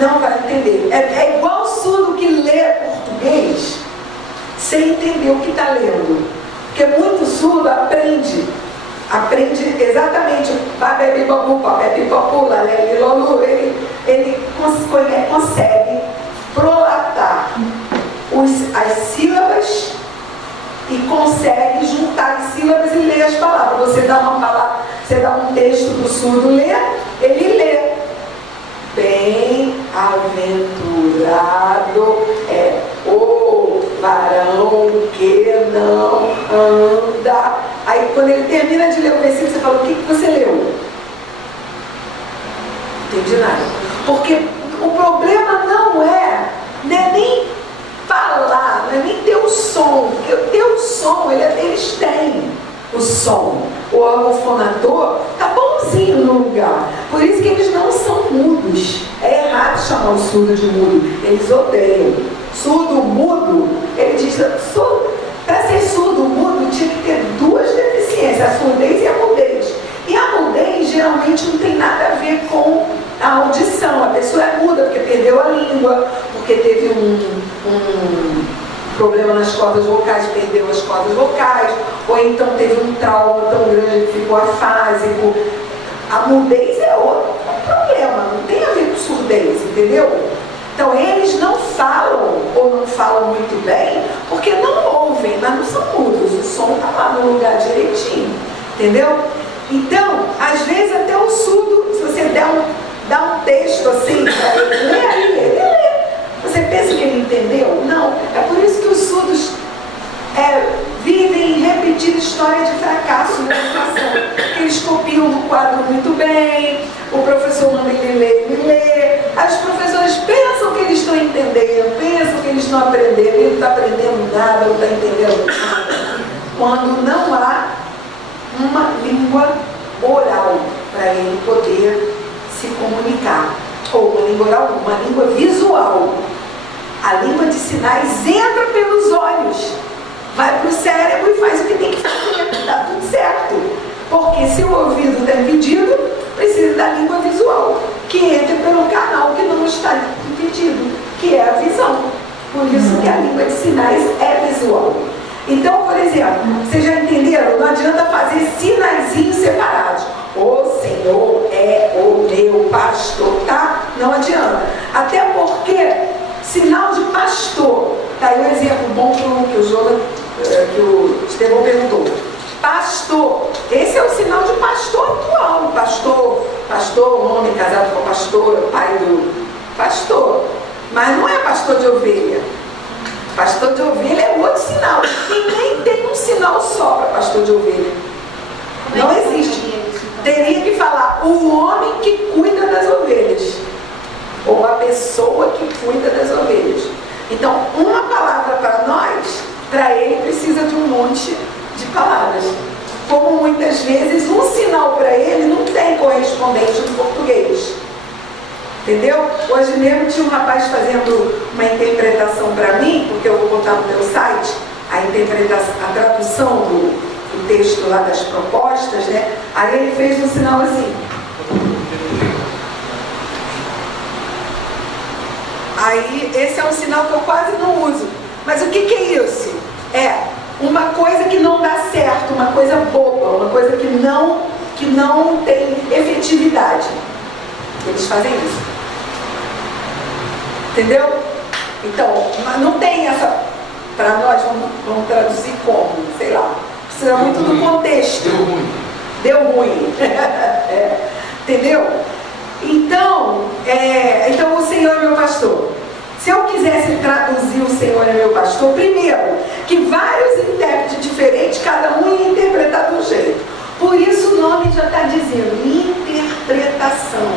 Não vai entender. É igual o surdo que lê português sem entender o que está lendo. Porque muito surdo aprende exatamente ele consegue prolatar as sílabas e consegue juntar as sílabas e ler as palavras. Você dá uma palavra, você dá um texto para o surdo ler, ele lê. Bem-aventurado é o varão que não anda. Aí quando ele termina de ler o versículo, você fala: o que você leu? Não entendi nada. Porque o problema não é nem falar, não é nem ter o som. Porque ter o som, eles têm o som. O órgão fonador está bonzinho no lugar. Por isso que eles não são mudos. É errado chamar o surdo de mudo. Eles odeiam. Surdo mudo, ele diz: para ser surdo mudo tinha que ter duas deficiências, a surdez e a mudez. E a mudez geralmente não tem nada a ver com a audição. A pessoa é muda porque perdeu a língua, porque teve um problema nas cordas vocais, perdeu as cordas vocais, ou então teve um trauma tão grande que ficou afásico. A mudez é outro problema, não tem a ver com surdez, entendeu? Então eles não falam, ou não falam muito bem, porque não ouvem, mas não são mudos, o som está lá no lugar direitinho, entendeu? Então, às vezes até o surdo, se você dá um texto assim, para ele ler aí, ele lê. Você pensa que ele entendeu? Não. É por isso que os surdos vivem repetindo história de fracasso na educação. Eles copiam no quadro muito bem, o professor manda ele lê, Aí os professores pensam que eles estão entendendo, pensam que eles estão aprendendo, ele não está aprendendo nada, não está entendendo nada. Quando não há uma língua oral para ele poder se comunicar. Ou uma língua oral, uma língua visual. A língua de sinais entra pelos olhos, vai para o cérebro e faz o que tem que fazer, está tudo certo. Porque se o ouvido está impedido, precisa da língua visual, que entra pelo canal que não está impedido, que é a visão. Por isso que a língua de sinais é visual. Então, por exemplo, vocês já entenderam? Não adianta fazer sinaizinhos separados. O Senhor é o meu pastor, tá? Não adianta. Até porque sinal de pastor, tá aí um exemplo bom que o Estevão perguntou. Pastor, esse é o sinal de pastor atual. Pastor, homem casado com pastor, pai do pastor. Mas não é pastor de ovelha. Pastor de ovelha é outro sinal. E nem tem um sinal só para pastor de ovelha. Não existe. Teria que falar o homem que cuida das ovelhas. Ou a pessoa que cuida das ovelhas. Então, uma palavra para nós, para ele precisa de um monte de palavras. Como muitas vezes um sinal para ele não tem correspondente no português. Entendeu? Hoje mesmo tinha um rapaz fazendo uma interpretação para mim, porque eu vou botar no meu site a tradução do texto lá das propostas, né? Aí ele fez um sinal assim. Aí esse é um sinal que eu quase não uso. Mas o que é isso? É uma coisa que não dá certo, uma coisa boba, uma coisa que não tem efetividade. Eles fazem isso. Entendeu? Então, não tem essa. Para nós, vamos traduzir como? Sei lá. Precisa muito do contexto. Deu ruim. É. Entendeu? Então o Senhor é meu pastor. Se eu quisesse traduzir o Senhor é meu pastor, primeiro, que vários intérpretes diferentes, cada um ia interpretar de um jeito. Por isso o nome já está dizendo interpretação.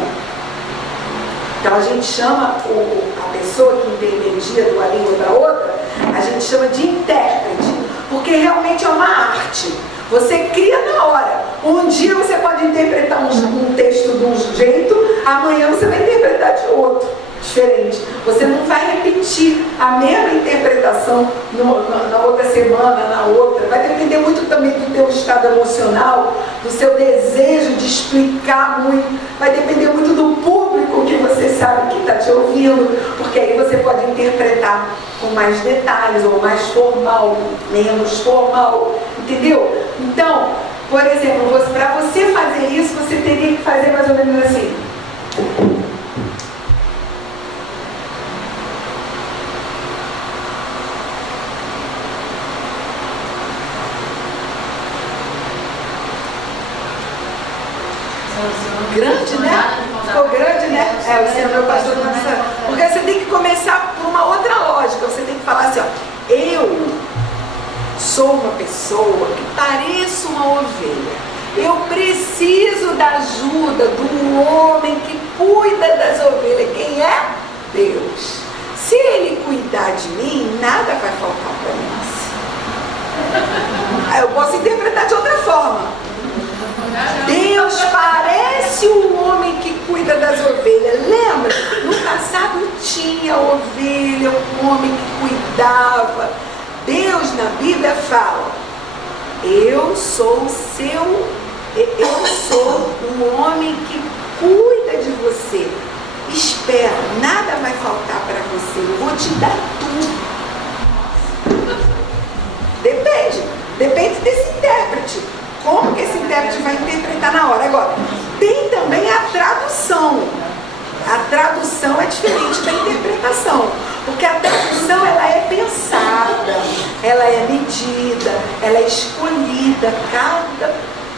Então a gente chama a pessoa que intermedia de uma língua para outra, a gente chama de intérprete, porque realmente é uma arte. Você cria na hora. Um dia você pode interpretar um texto de um jeito, amanhã você vai interpretar de outro, diferente. Você não vai repetir a mesma interpretação na outra semana, na outra. Vai depender muito também do teu estado emocional, do seu desejo de explicar muito. Vai depender muito do público que você sabe que está te ouvindo, porque aí você pode interpretar com mais detalhes, ou mais formal, menos formal, entendeu? Então, por exemplo, para você fazer isso, você teria que fazer mais ou menos assim. Grande, né? Ficou grande, né? O Senhor meu pastor não precisa. Porque você tem que começar por uma outra lógica. Você tem que falar assim, ó. Eu sou uma pessoa que pareço uma ovelha. Eu preciso da ajuda do homem que cuida das ovelhas. Quem é? Deus. Se Ele cuidar de mim, nada vai faltar para mim. Eu posso interpretar de outra forma. Deus parece um homem que cuida das ovelhas. Lembra? No passado tinha ovelha, um homem que cuidava. Deus na Bíblia fala: eu sou o homem que cuida de você. Espera, nada vai faltar para você. Eu vou te dar tudo. Depende desse intérprete. Como que esse intérprete vai interpretar na hora? Agora, tem também a tradução. A tradução é diferente da interpretação, porque a tradução ela é pensada, ela é medida, ela é escolhida,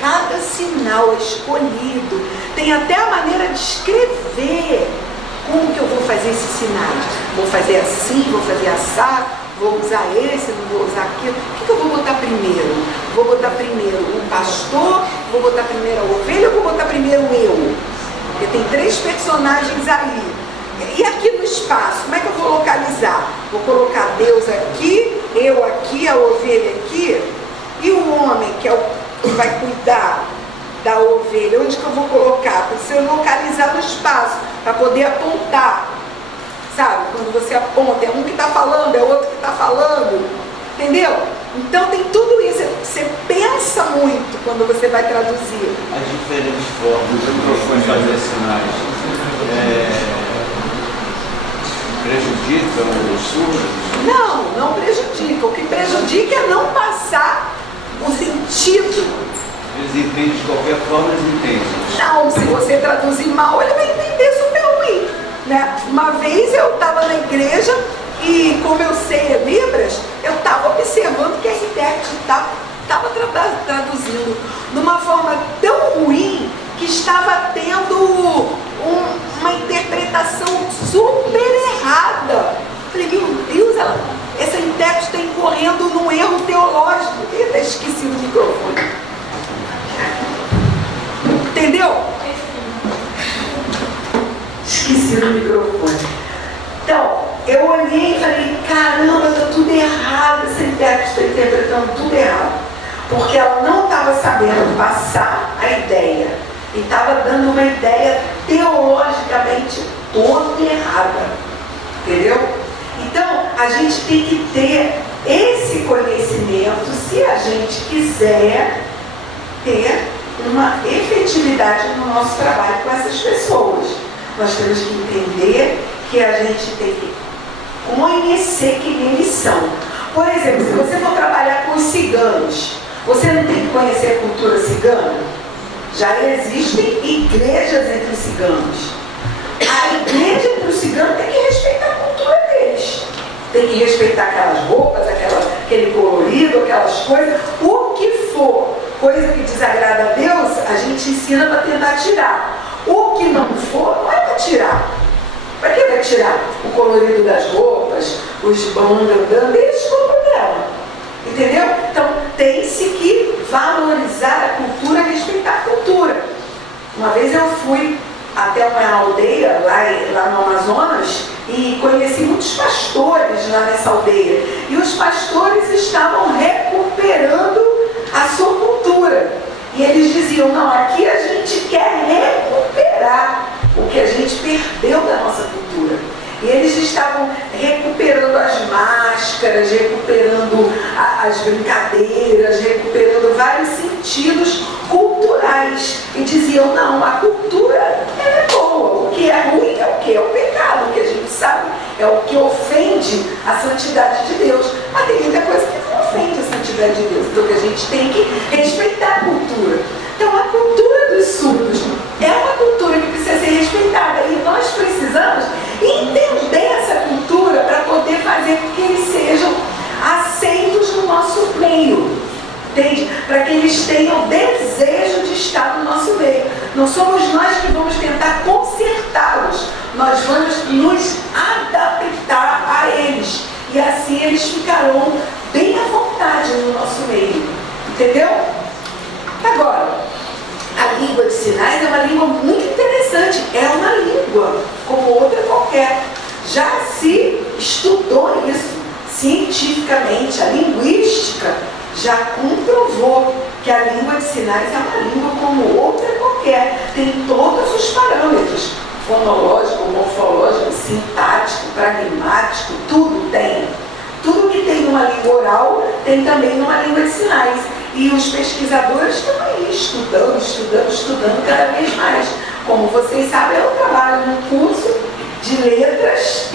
cada sinal é escolhido. Tem até a maneira de escrever. Como que eu vou fazer esses sinais? Vou fazer assim, vou fazer assado, vou usar esse, não vou usar aquilo. O que eu vou botar primeiro? Vou botar primeiro o pastor, vou botar primeiro a ovelha ou vou botar primeiro eu? Porque tem 3 personagens aí. e aqui no espaço, como é que eu vou localizar? Vou colocar Deus aqui, eu aqui, a ovelha aqui, e o homem, que é o que vai cuidar da ovelha, onde que eu vou colocar? Preciso localizar no espaço, para poder apontar. Sabe? Quando você aponta, é um que está falando, é outro que está falando. Entendeu? Então tem tudo isso. Você pensa muito quando você vai traduzir. As diferentes formas de fazer sinais prejudicam os surdos? Não prejudica. O que prejudica é não passar o sentido. Eles entendem de qualquer forma, eles entendem. Não, se você traduzir mal, ele vai entender super ruim. Né? Uma vez eu estava na igreja e, como eu sei Libras, eu estava observando que a intérprete estava traduzindo de uma forma tão ruim que estava tendo uma interpretação super errada. Falei, meu Deus, essa intérprete está incorrendo num erro teológico. Eita, esqueci o microfone. Entendeu? Esqueci do microfone. Então, eu olhei e falei, caramba, está tudo errado, essa intérprete está interpretando tudo errado. Porque ela não estava sabendo passar a ideia. E estava dando uma ideia teologicamente toda errada. Entendeu? Então, a gente tem que ter esse conhecimento se a gente quiser ter uma efetividade no nosso trabalho com essas pessoas. Nós temos que entender que a gente tem que conhecer quem eles são. Por exemplo, se você for trabalhar com os ciganos, você não tem que conhecer a cultura cigana? Já existem igrejas entre os ciganos. A igreja entre os ciganos tem que respeitar a cultura deles. Tem que respeitar aquelas roupas, aquele colorido, aquelas coisas. O que for coisa que desagrada a Deus, a gente ensina para tentar tirar. O que não for, não é para tirar. Para que vai tirar o colorido das roupas, os bandos andando? Deixa o problema. Entendeu? Então, tem-se que valorizar a cultura, respeitar a cultura. Uma vez eu fui até uma aldeia lá no Amazonas e conheci muitos pastores lá nessa aldeia. E os pastores estavam recuperando a sua cultura. E eles diziam, não, aqui a gente quer recuperar o que a gente perdeu da nossa cultura. E eles estavam recuperando as máscaras, recuperando as brincadeiras, recuperando vários sentidos culturais. E diziam, não, a cultura é boa, o que é ruim é o que? É o pecado, o que a gente sabe é o que ofende a santidade de Deus. Mas tem muita coisa que não ofende a santidade de Deus, então que a gente tem que respeitar a cultura. Então a cultura dos surdos é uma cultura que precisa ser respeitada e nós precisamos entender essa cultura para poder fazer com que eles sejam aceitos no nosso meio, entende? Para que eles tenham desejo de estar no nosso meio. Não somos nós que vamos tentar consertá-los, nós vamos nos adaptar a eles e assim eles ficarão bem à vontade no nosso meio, entendeu? Agora, a língua de sinais é uma língua muito interessante, é uma língua como outra qualquer. Já se estudou isso cientificamente, a linguística já comprovou que a língua de sinais é uma língua como outra qualquer, tem todos os parâmetros, fonológico, morfológico, sintático, pragmático, tudo tem. Tudo que tem numa língua oral tem também numa língua de sinais. E os pesquisadores estão aí estudando cada vez mais. Como vocês sabem, eu trabalho num curso de letras,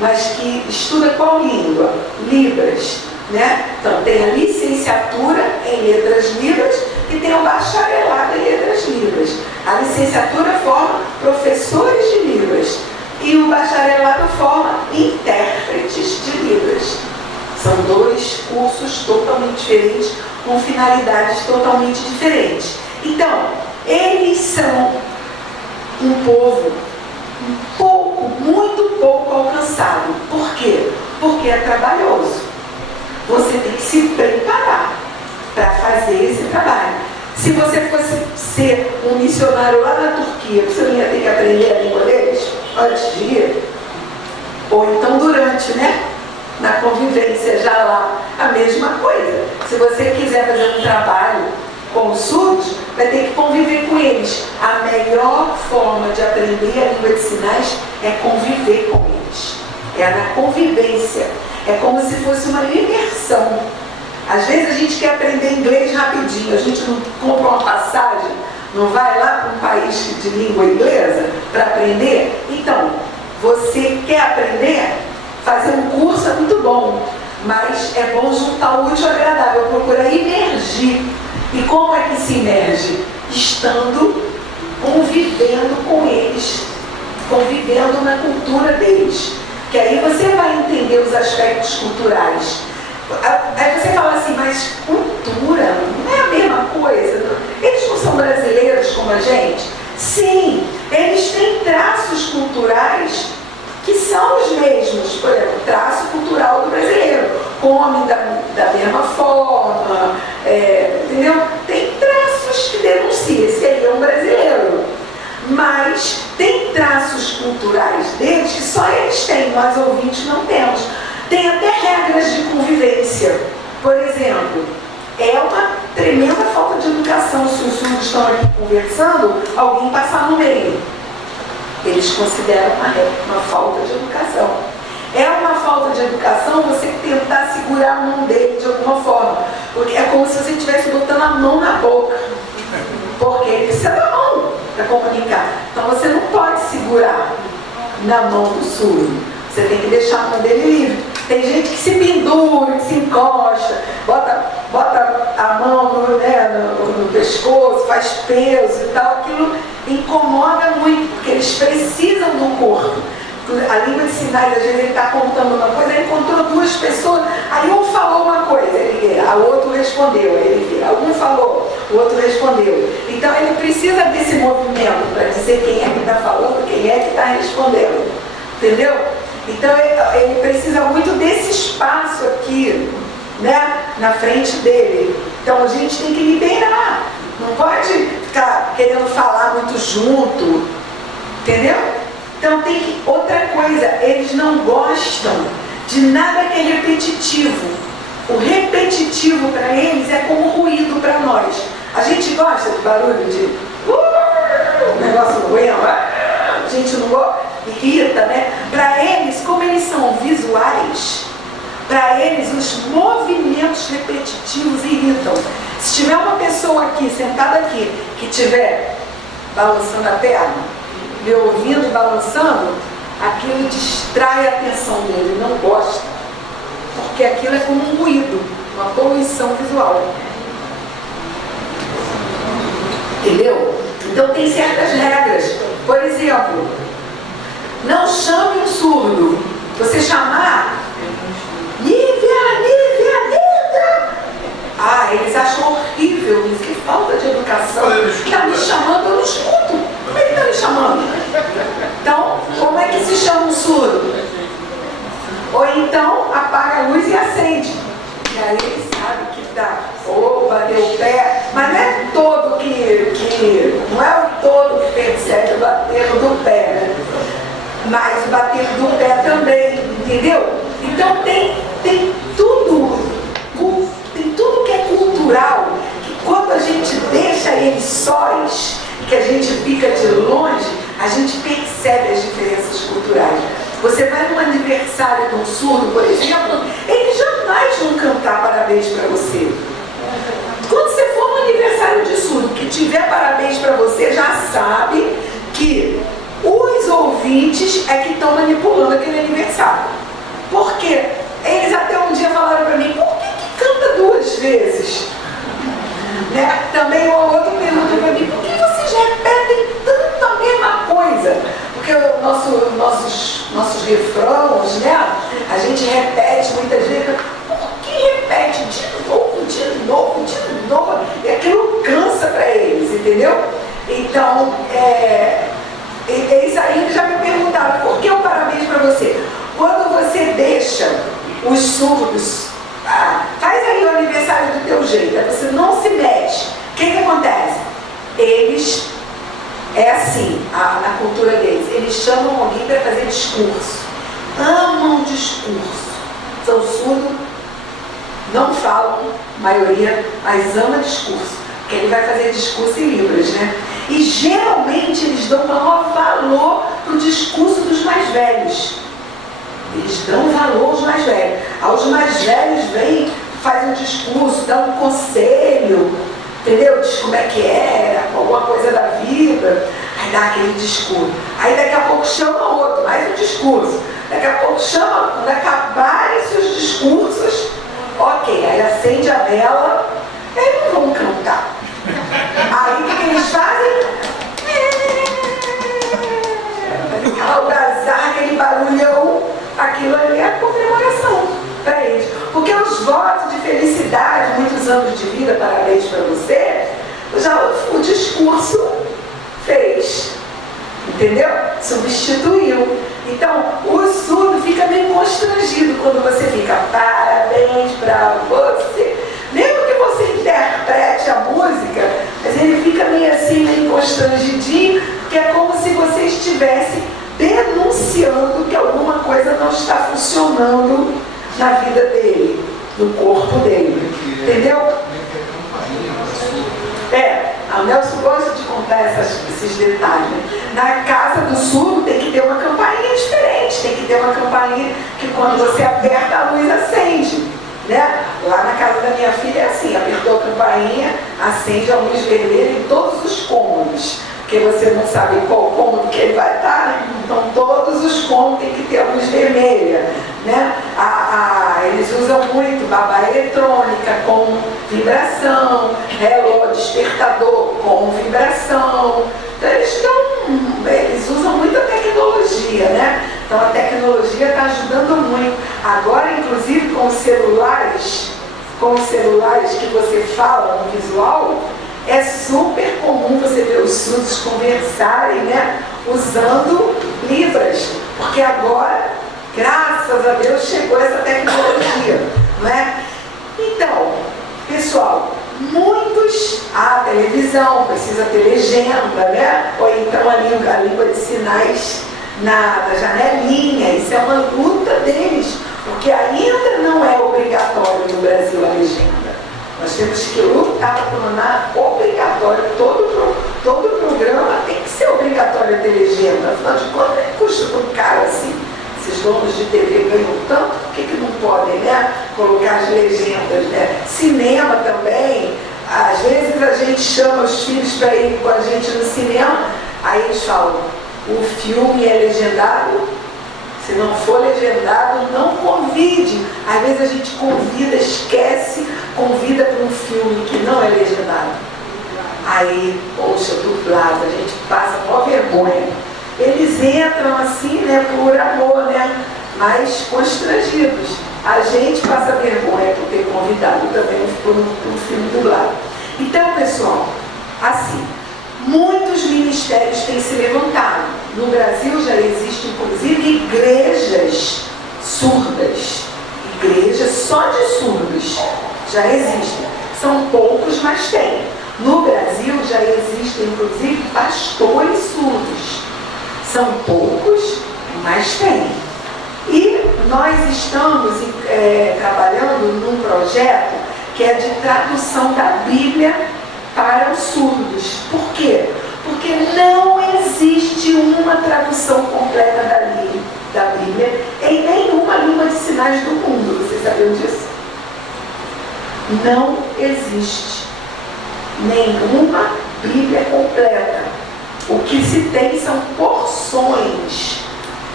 mas que estuda qual língua? Libras, né? Então tem a licenciatura em letras libras e tem o bacharelado em letras libras. A licenciatura forma professores de libras e o bacharelado forma intérpretes de libras. São dois cursos totalmente diferentes, com finalidades totalmente diferentes. Então, eles são um povo muito pouco alcançado. Por quê? Porque é trabalhoso. Você tem que se preparar para fazer esse trabalho. Se você fosse ser um missionário lá na Turquia, você não ia ter que aprender a língua deles? antes de ir, ou então durante, né? Na convivência já lá, a mesma coisa. Se você quiser fazer um trabalho com os surdos, vai ter que conviver com eles. A melhor forma de aprender a língua de sinais é conviver com eles. É na convivência. É como se fosse uma imersão. Às vezes a gente quer aprender inglês rapidinho, a gente não compra uma passagem, não vai lá para um país de língua inglesa para aprender. Então, você quer aprender? Fazer um curso é muito bom, mas é bom juntar o útil ao agradável, procurar imergir. E como é que se imerge? Estando, convivendo com eles, convivendo na cultura deles. Que aí você vai entender os aspectos culturais. Aí você fala assim, mas cultura não é a mesma coisa? Eles não são brasileiros como a gente? Sim, eles têm traços culturais que são os mesmos. Por exemplo, o traço cultural do brasileiro. Come da mesma forma, entendeu? Tem traços que denunciam, esse aí é um brasileiro. Mas tem traços culturais deles que só eles têm, nós ouvintes não temos. Tem até regras de convivência. Por exemplo, é uma tremenda falta de educação se os surdos estão aqui conversando, alguém passar no meio. Eles consideram uma falta de educação. É uma falta de educação você tentar segurar a mão dele de alguma forma. Porque é como se você estivesse botando a mão na boca. Porque ele precisa da mão para comunicar. Então você não pode segurar na mão do surdo. Você tem que deixar a mão dele livre. Tem gente que se pendura, que se encosta, bota a mão no pescoço, faz peso e tal. Aquilo incomoda muito, porque eles precisam do corpo. A língua de sinais, às vezes ele está contando uma coisa, ele encontrou duas pessoas, aí um falou uma coisa, ele vê, o outro respondeu, ele vê, algum falou, o outro respondeu. Então ele precisa desse movimento para dizer quem é que está falando, quem é que está respondendo. Entendeu? Então ele precisa muito desse espaço aqui, né, na frente dele. Então a gente tem que liberar. Não pode ficar querendo falar muito junto. Entendeu? Então tem que... Outra coisa, eles não gostam de nada que é repetitivo. O repetitivo para eles é como ruído para nós. A gente gosta de barulho de... negócio ruim, a gente não gosta, irrita, né? Para eles, como eles são visuais, para eles os movimentos repetitivos irritam. Se tiver uma pessoa aqui, sentada aqui, que estiver balançando a perna, me ouvindo balançando, aquilo distrai a atenção dele, não gosta. Porque aquilo é como um ruído, uma poluição visual. Entendeu? Então tem certas regras. Por exemplo, não chame um surdo. Você chamar, Lívia, Lívia, Lívia. Ah, eles acham horrível isso, que falta de educação. Está me chamando, eu não escuto. Como é que está me chamando? Então, como é que se chama um surdo? Ou então, apaga a luz e acende. E aí ele sabe que está, ou bateu o pé, mas não é todo não é o todo que percebe o bater do pé, né? Mas o bater do pé também, entendeu? Então tem tudo que é cultural, que quando a gente deixa eles sós, que a gente fica de longe, a gente percebe as diferenças culturais. Você vai num aniversário de um surdo, por exemplo, eles jamais vão cantar parabéns para você. Quando você for no aniversário de surdo, que tiver parabéns para você, já sabe que os ouvintes é que estão manipulando aquele aniversário. Porque eles até um dia falaram para mim, por que canta duas vezes? Né? Também o outro perguntou para mim, por que vocês repetem tanto a mesma coisa? Porque nossos refrãos, né? A gente repete muitas vezes, por que repete de novo, de novo, de novo? E aquilo cansa para eles, entendeu? Então, eles aí já me perguntaram, por que o parabéns para você? Quando você deixa os surdos, faz aí o aniversário do teu jeito, você não se mexe. O que acontece? Eles, é assim, na cultura deles, eles eles chamam alguém para fazer discurso. Amam discurso. São surdos, não falam, a maioria, mas ama discurso. Porque ele vai fazer discurso em Libras, né? E geralmente eles dão maior valor para o discurso dos mais velhos. Eles dão valor aos mais velhos. Aos mais velhos vêm, fazem um discurso, dão um conselho, entendeu? Diz como é que era, alguma coisa da vida. Aí dá aquele discurso. Aí daqui a pouco chama outro, mais um discurso. Daqui a pouco chama, quando acabarem seus discursos, ok, aí acende a vela, eles não vão cantar. Aí o que eles fazem? Algazar, aquele barulhão, aquilo ali é a comemoração para eles. Porque os votos de felicidade, muitos anos de vida, parabéns para você, já o discurso fez, entendeu? Substituiu. Então, o surdo fica meio constrangido quando você fica parabéns para você. Mesmo que você interprete a música, mas ele fica meio assim, meio constrangidinho, que é como se você estivesse denunciando que alguma coisa não está funcionando na vida dele, no corpo dele. Entendeu? A Nelson gosta de contar esses detalhes. Na casa do surdo tem que ter uma campainha diferente, tem que ter uma campainha que quando você aperta a luz acende. Né? Lá na casa da minha filha é assim, apertou a campainha, acende a luz vermelha em todos os cômodos. Porque você não sabe qual cômodo que ele vai estar, né? Então todos os cômodos tem que ter a luz vermelha. Né? Eles usam muito babá eletrônica com vibração, relógio, despertador com vibração. Então eles usam muita tecnologia, né? Então a tecnologia está ajudando muito. Agora, inclusive, com os celulares que você fala no visual, é super comum você ver os surdos conversarem, né? Usando Libras. Porque agora, graças a Deus, chegou essa tecnologia, não é? Então, pessoal, a televisão precisa ter legenda, né? Ou então a língua de sinais na janelinha. Isso é uma luta deles, porque ainda não é obrigatório no Brasil a legenda. Nós temos que lutar para tornar obrigatório. Todo programa tem que ser obrigatório ter legenda. Afinal de contas, custa tão caro assim. Esses donos de TV ganham tanto, por que não podem, né, colocar as legendas, né? Cinema também. Às vezes a gente chama os filhos para ir com a gente no cinema, aí eles falam, o filme é legendado, se não for legendado, não convide. Às vezes a gente convida, esquece, convida para um filme que não é legendado. Aí, poxa, dublado, a gente passa maior vergonha. Eles entram assim, né, por amor, né, mas constrangidos. A gente passa vergonha por ter convidado também por um filme dublado. Então, pessoal, assim, muitos ministérios têm se levantado. No Brasil já existem, inclusive, igrejas surdas. Igrejas só de surdos já existem. São poucos, mas tem. No Brasil já existem, inclusive, pastores surdos. São poucos, mas tem. E nós estamos trabalhando num projeto que é de tradução da Bíblia para os surdos. Por quê? Porque não existe uma tradução completa da Bíblia em nenhuma língua de sinais do mundo. Vocês sabiam disso? Não existe nenhuma Bíblia completa. O que se tem são porções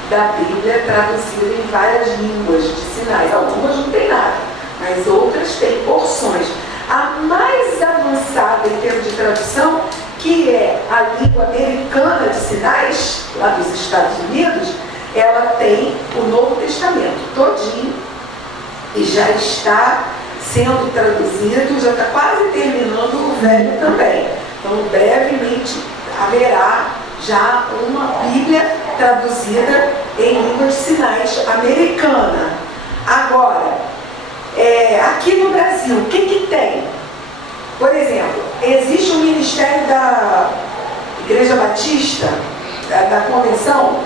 da Bíblia traduzida em várias línguas de sinais. Algumas não tem nada, mas outras têm porções. A mais avançada em termos de tradução, que é a língua americana de sinais, lá dos Estados Unidos, ela tem o Novo Testamento todinho e já está sendo traduzido, já está quase terminando o Velho também. Então, brevemente, haverá já uma Bíblia traduzida em língua de sinais americana. Agora, aqui no Brasil, o que tem? Por exemplo, existe um ministério da Igreja Batista, da convenção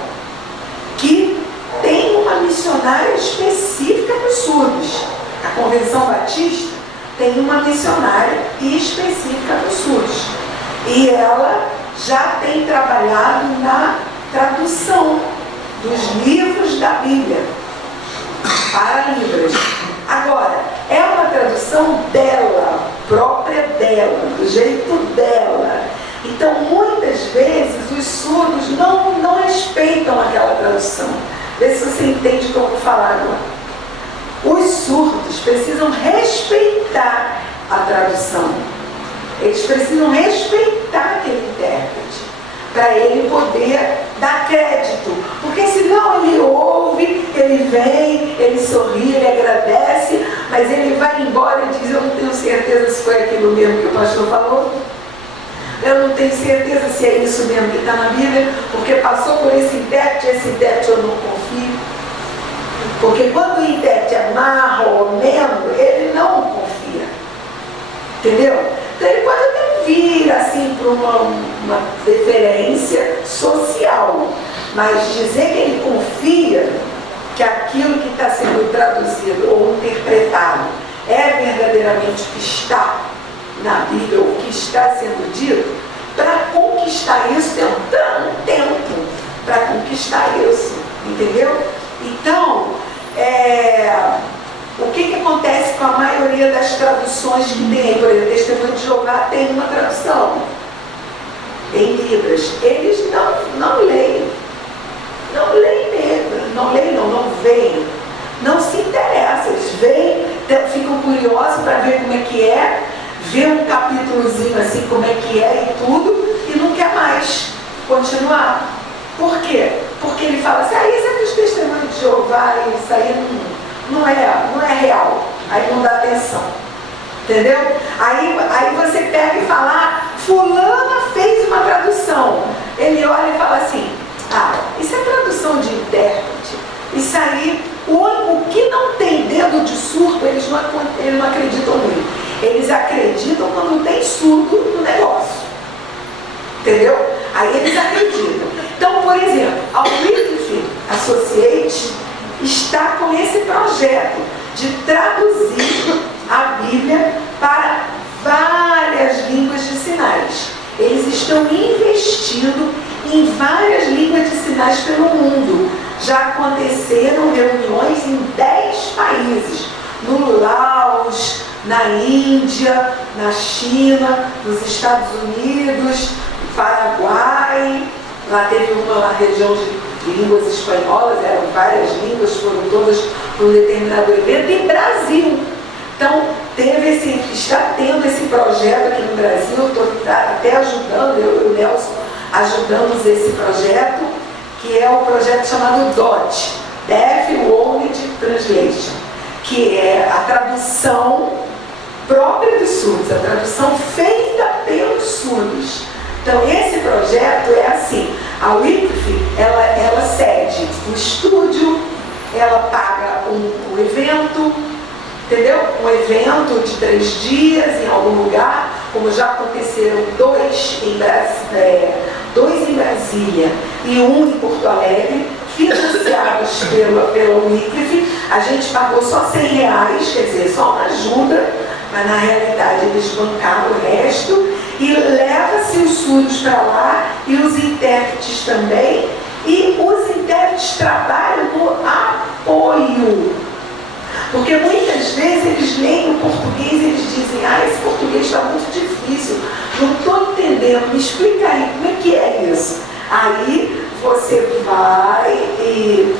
que tem uma missionária específica para os surdos. A Convenção Batista tem uma missionária específica para os surdos. E ela já tem trabalhado na tradução dos livros da Bíblia para Libras. Agora, é uma tradução dela, própria dela, do jeito dela. Então, muitas vezes, os surdos não respeitam aquela tradução. Vê se você entende o que eu vou falar agora. Os surdos precisam respeitar a tradução. Eles precisam respeitar aquele intérprete, para ele poder dar crédito. Porque senão ele ouve, ele vem, ele sorri, ele agradece, mas ele vai embora e diz: eu não tenho certeza se foi aquilo mesmo que o pastor falou. Eu não tenho certeza se é isso mesmo que está na Bíblia, porque passou por esse intérprete eu não confio. Porque quando o intérprete é marro ou membro, ele não confia. Entendeu? Então ele pode até vir assim para uma deferência social, mas dizer que ele confia que aquilo que está sendo traduzido ou interpretado é verdadeiramente o que está na Bíblia, o que está sendo dito, para conquistar isso tem um tempo para conquistar isso, entendeu? Então, o que acontece com a maioria das traduções que tem aí? Por exemplo, o Testemunho de Jeová tem uma tradução em Libras. Eles não leem. Não leem mesmo. Não leem, não veem. Não se interessam. Eles veem, ficam curiosos para ver como é que é, vê um capítulozinho assim, como é que é e tudo, e não quer mais continuar. Por quê? Porque ele fala assim: isso é dos Testemunhos de Jeová, isso aí não é real. Aí não dá atenção. Entendeu? Aí você pega e fala: fulana fez uma tradução. Ele olha e fala assim: isso é tradução de intérprete. Isso aí, o que não tem dedo de surdo, eles não acreditam nele. Eles acreditam quando tem surdo no negócio. Entendeu? Aí eles acreditam. Então, por exemplo, a Wycliffe Associates está com esse projeto de traduzir a Bíblia para várias línguas de sinais. Eles estão investindo em várias línguas de sinais pelo mundo. Já aconteceram reuniões em 10 países. No Laos, na Índia, na China, nos Estados Unidos, Paraguai. Lá teve uma região de línguas espanholas, eram várias línguas, foram todas para um determinado evento, e Brasil. Então, está tendo esse projeto aqui no Brasil, eu estou até ajudando, eu e o Nelson ajudamos esse projeto, que é o projeto chamado DOT, Deaf World Translation, que é a tradução própria dos surdos, a tradução feita pelos surdos. Então, esse projeto é assim: a Wycliffe, ela cede um estúdio, ela paga um evento, entendeu? Um evento de 3 dias em algum lugar, como já aconteceram 2 em Brasília e 1 em Porto Alegre, financiados pela Wycliffe. A gente pagou só R$100, quer dizer, só uma ajuda, mas na realidade eles bancaram o resto, e leva-se os surdos para lá e os intérpretes também, e os intérpretes trabalham no apoio, porque muitas vezes eles leem o português e eles dizem: esse português está muito difícil, não estou entendendo, me explica aí, como é que é isso? Aí você vai e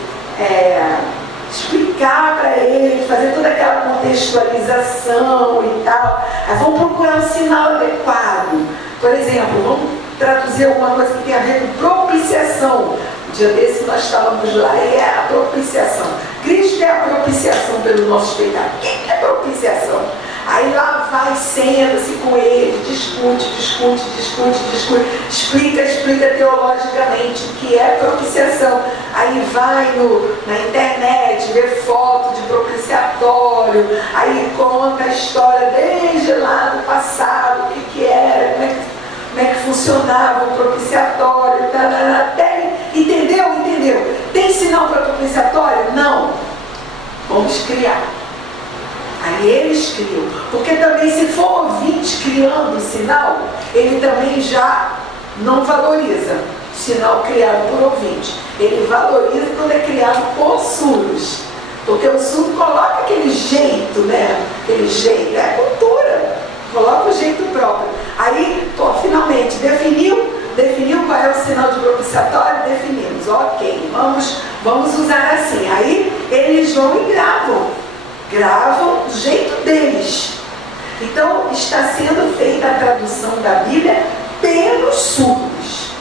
explicar para ele, fazer toda aquela contextualização e tal. Aí vamos procurar um sinal adequado. Por exemplo, vamos traduzir alguma coisa que tem a ver com propiciação. Um dia desse nós estávamos lá e é a propiciação. Cristo é a propiciação pelos nossos pecados. O que é propiciação? Aí lá vai, senta-se com ele, discute, explica teologicamente o que é propiciação. Aí vai na internet, vê foto de propiciatório, aí conta a história desde lá do passado, o que era, como é que funcionava o propiciatório, até vamos criar. Aí eles criam. Porque também se for ouvinte criando o sinal, ele também já não valoriza o sinal criado por ouvinte. Ele valoriza quando é criado por surdos. Porque o surdo coloca aquele jeito, né? Aquele jeito, é cultura. Coloca o jeito próprio. Aí, finalmente, definiu qual é o sinal de propiciatório? Definimos. Ok, vamos usar assim. Aí eles vão e gravam do jeito deles. Então está sendo feita a tradução da Bíblia pelos surdos.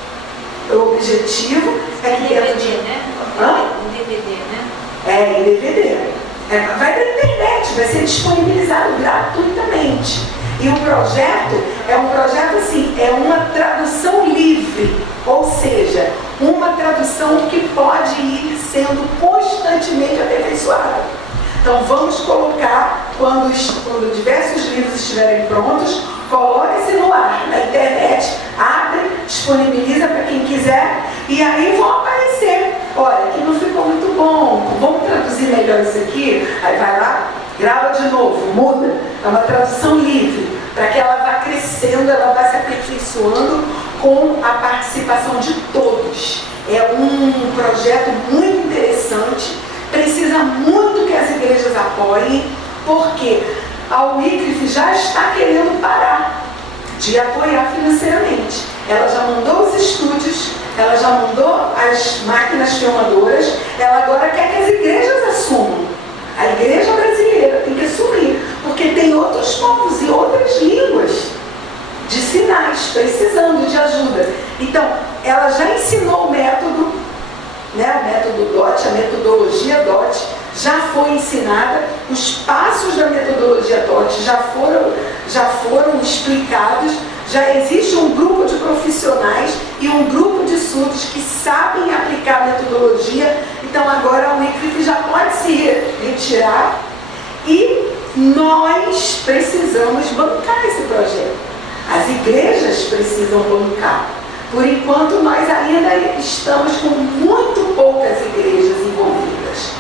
O objetivo é que DVD, né? Hã? DVD, né? É, em DVD. Vai para a internet, vai ser disponibilizado gratuitamente. E o projeto é um projeto assim, é uma tradução livre, ou seja, uma tradução que pode ir sendo constantemente aperfeiçoada. Então vamos colocar, quando diversos livros estiverem prontos, coloque-se no ar, na internet, abre, disponibiliza para quem quiser, e aí vão aparecer. Olha, aqui não ficou muito bom, vamos traduzir melhor isso aqui? Aí vai lá, grava de novo, muda. É uma tradução livre, para que ela vá crescendo, ela vá se aperfeiçoando com a participação de todos. É um projeto muito interessante, precisa muito que as igrejas apoiem, porque a Wycliffe já está querendo parar de apoiar financeiramente. Ela já mandou os estúdios, ela já mandou as máquinas filmadoras, ela agora quer que as igrejas assumam. A igreja brasileira tem que assumir, porque tem outros povos e outras línguas de sinais precisando de ajuda. Então, ela já ensinou o método, né, o método DOT, a metodologia DOT, já foi ensinada, os passos da metodologia DOT já foram explicados, já existe um grupo de profissionais e um grupo de surdos que sabem aplicar a metodologia. Então agora a Wycliffe já pode se retirar e nós precisamos bancar esse projeto. As igrejas precisam bancar. Por enquanto nós ainda estamos com muito poucas igrejas envolvidas.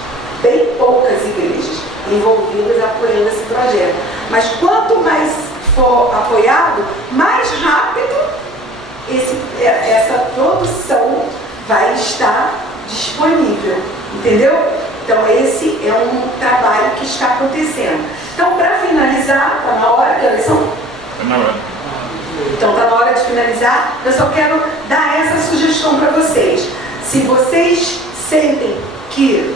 Bem poucas igrejas envolvidas apoiando esse projeto. Mas quanto mais for apoiado, mais rápido essa produção vai estar disponível. Entendeu? Então esse é um trabalho que está acontecendo. Então, para finalizar, está na hora da eleição? Está na hora. Então está na hora de finalizar. Eu só quero dar essa sugestão para vocês. Se vocês sentem que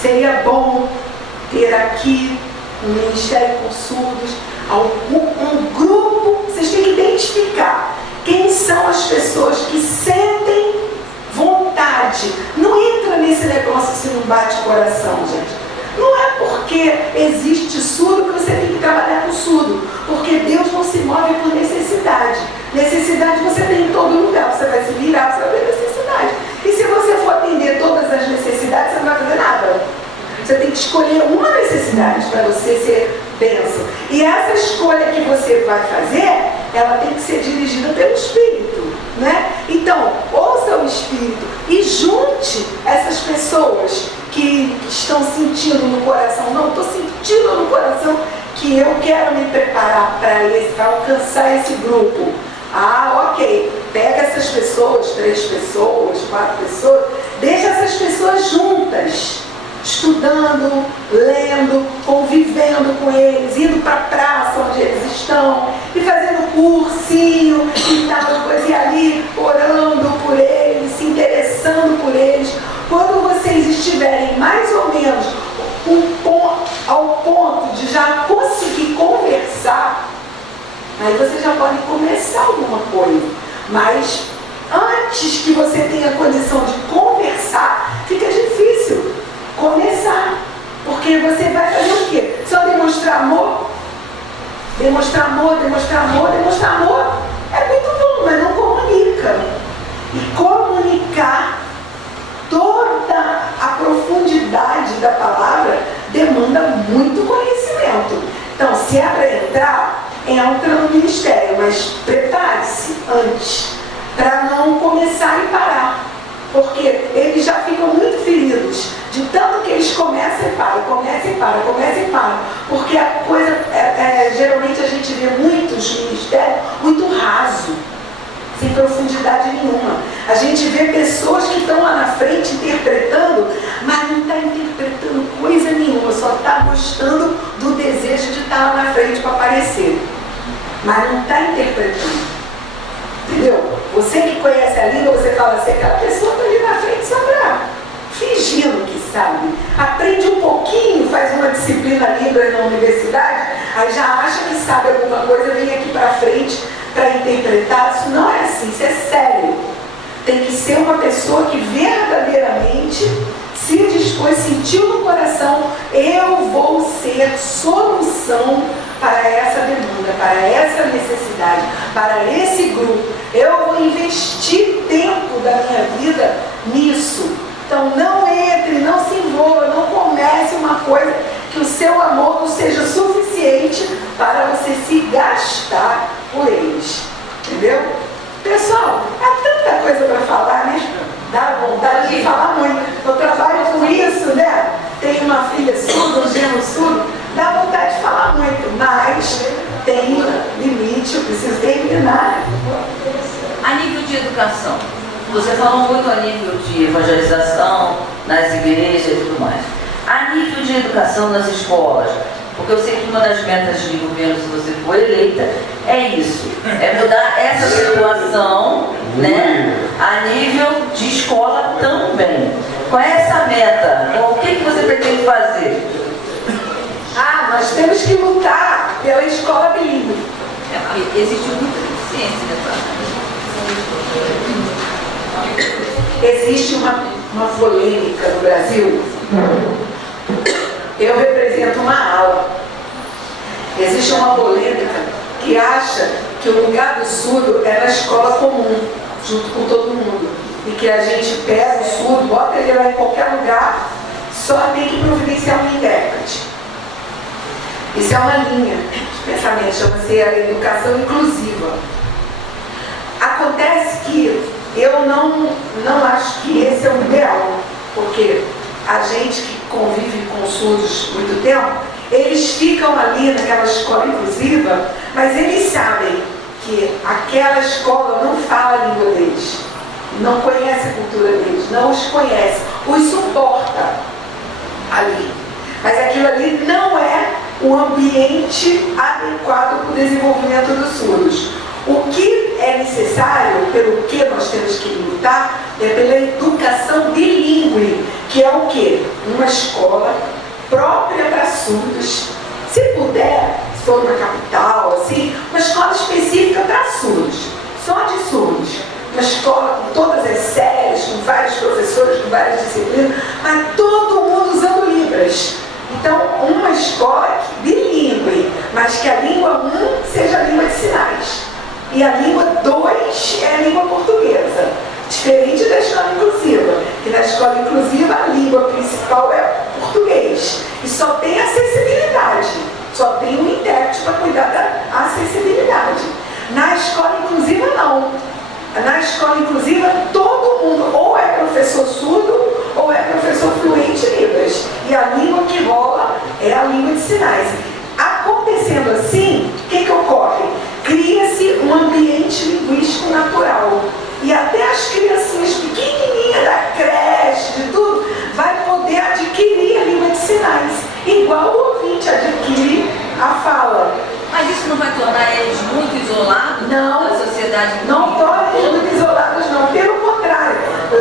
seria bom ter aqui um Ministério com Surdos, um grupo, vocês têm que identificar quem são as pessoas que sentem vontade. Não entra nesse negócio se não bate o coração, gente. Não é porque existe surdo que você tem que trabalhar com surdo, porque Deus não se move por necessidade. Necessidade você tem em todo lugar, você vai se virar, você vai ver necessidade. E se você for atender todas as necessidades, você não vai fazer nada. Você tem que escolher uma necessidade para você ser bênção. E essa escolha que você vai fazer, ela tem que ser dirigida pelo Espírito, né? Então, ouça o Espírito e junte essas pessoas que estão sentindo no coração. Não, estou sentindo no coração que eu quero me preparar para alcançar esse grupo. Ah, ok. Pega essas pessoas, 3 pessoas, 4 pessoas, deixa essas pessoas juntas, estudando, lendo, convivendo com eles, indo para a praça onde eles estão, e fazendo cursinho e tal, coisa, e ali orando por eles, se interessando por eles. Quando vocês estiverem mais ou menos ao ponto de já conseguir conversar, aí vocês já podem começar alguma coisa. Mas antes que você tenha condição de conversar, fica difícil começar. Porque você vai fazer o quê? Só demonstrar amor? Demonstrar amor, demonstrar amor, demonstrar amor. É muito bom, mas não comunica. E comunicar toda a profundidade da palavra demanda muito conhecimento. Então, se é para entrar, entra no ministério, mas prepare-se antes, para não começar e parar. Porque eles já ficam muito feridos, de tanto que eles começam e param, começam e param, começam e param. Porque a coisa, geralmente a gente vê muitos ministérios muito raso, sem profundidade nenhuma. A gente vê pessoas que estão lá na frente interpretando, mas não está interpretando coisa nenhuma, só está gostando do desejo de estar lá na frente para aparecer. Mas não está interpretando. Entendeu? Você que conhece a língua, você fala assim, aquela pessoa está ali na frente só para fingindo que sabe. Aprende um pouquinho, faz uma disciplina livre na universidade, aí já acha que sabe alguma coisa, vem aqui para frente para interpretar. Isso não é assim, isso é sério. Tem que ser uma pessoa que verdadeiramente se dispôs, sentiu no coração, eu vou ser solução para essa demanda, para essa necessidade, para esse grupo. Eu vou investir tempo da minha vida nisso. Então não entre, não se envolva, não comece uma coisa que o seu amor não seja suficiente para você se gastar por eles. Entendeu? Pessoal, há tanta coisa para falar, né? Dá vontade de falar muito. Eu trabalho com isso, né? Tenho uma filha surda, um genro surdo, dá vontade de falar muito, mas tem limite, eu preciso terminar. A nível de educação, você falou muito a nível de evangelização, nas igrejas e tudo mais. A nível de educação nas escolas, porque eu sei que uma das metas de governo, se você for eleita, é isso, é mudar essa situação, né, a nível de escola também. Qual é essa meta? O que você pretende fazer? Nós temos que lutar pela escola bilíngue. É porque existe muita deficiência nessa. Existe uma polêmica no Brasil. Eu represento uma ala. Existe uma polêmica que acha que o lugar do surdo é na escola comum, junto com todo mundo. E que a gente pega o surdo, bota ele lá em qualquer lugar, só tem que providenciar um intérprete. Isso é uma linha de pensamento, chama-se a educação inclusiva. Acontece que eu não acho que esse é o ideal, porque a gente que convive com surdos muito tempo, eles ficam ali naquela escola inclusiva, mas eles sabem que aquela escola não fala a língua deles, não conhece a cultura deles, não os conhece, os suporta ali. Mas aquilo ali não é o ambiente adequado para o desenvolvimento dos surdos. O que é necessário, pelo que nós temos que lutar, é pela educação bilíngue, que é o quê? Uma escola própria para surdos. Se puder, se for uma capital, assim, uma escola específica para surdos, só de surdos. Uma escola com todas as séries, com vários professores, com várias disciplinas, mas todo mundo usando Libras. Então, uma escola bilíngue, mas que a língua 1 seja a língua de sinais. E a língua 2 é a língua portuguesa. Diferente da escola inclusiva, que na escola inclusiva a língua principal é português. E só tem acessibilidade, só tem um intérprete para cuidar da acessibilidade. Na escola inclusiva não. Na escola inclusiva todo mundo ou é professor surdo ou é professor fluente em Libras. E a língua que rola é a língua de sinais. Acontecendo assim, o que ocorre? Cria-se um ambiente linguístico natural. E até as criancinhas pequenininhas da creche, de tudo, vai poder adquirir a língua de sinais, igual o ouvinte adquire a fala. Mas isso não vai tornar eles muito isolados Não, da sociedade? Não torna eles muito isolados, não. Pelo contrário,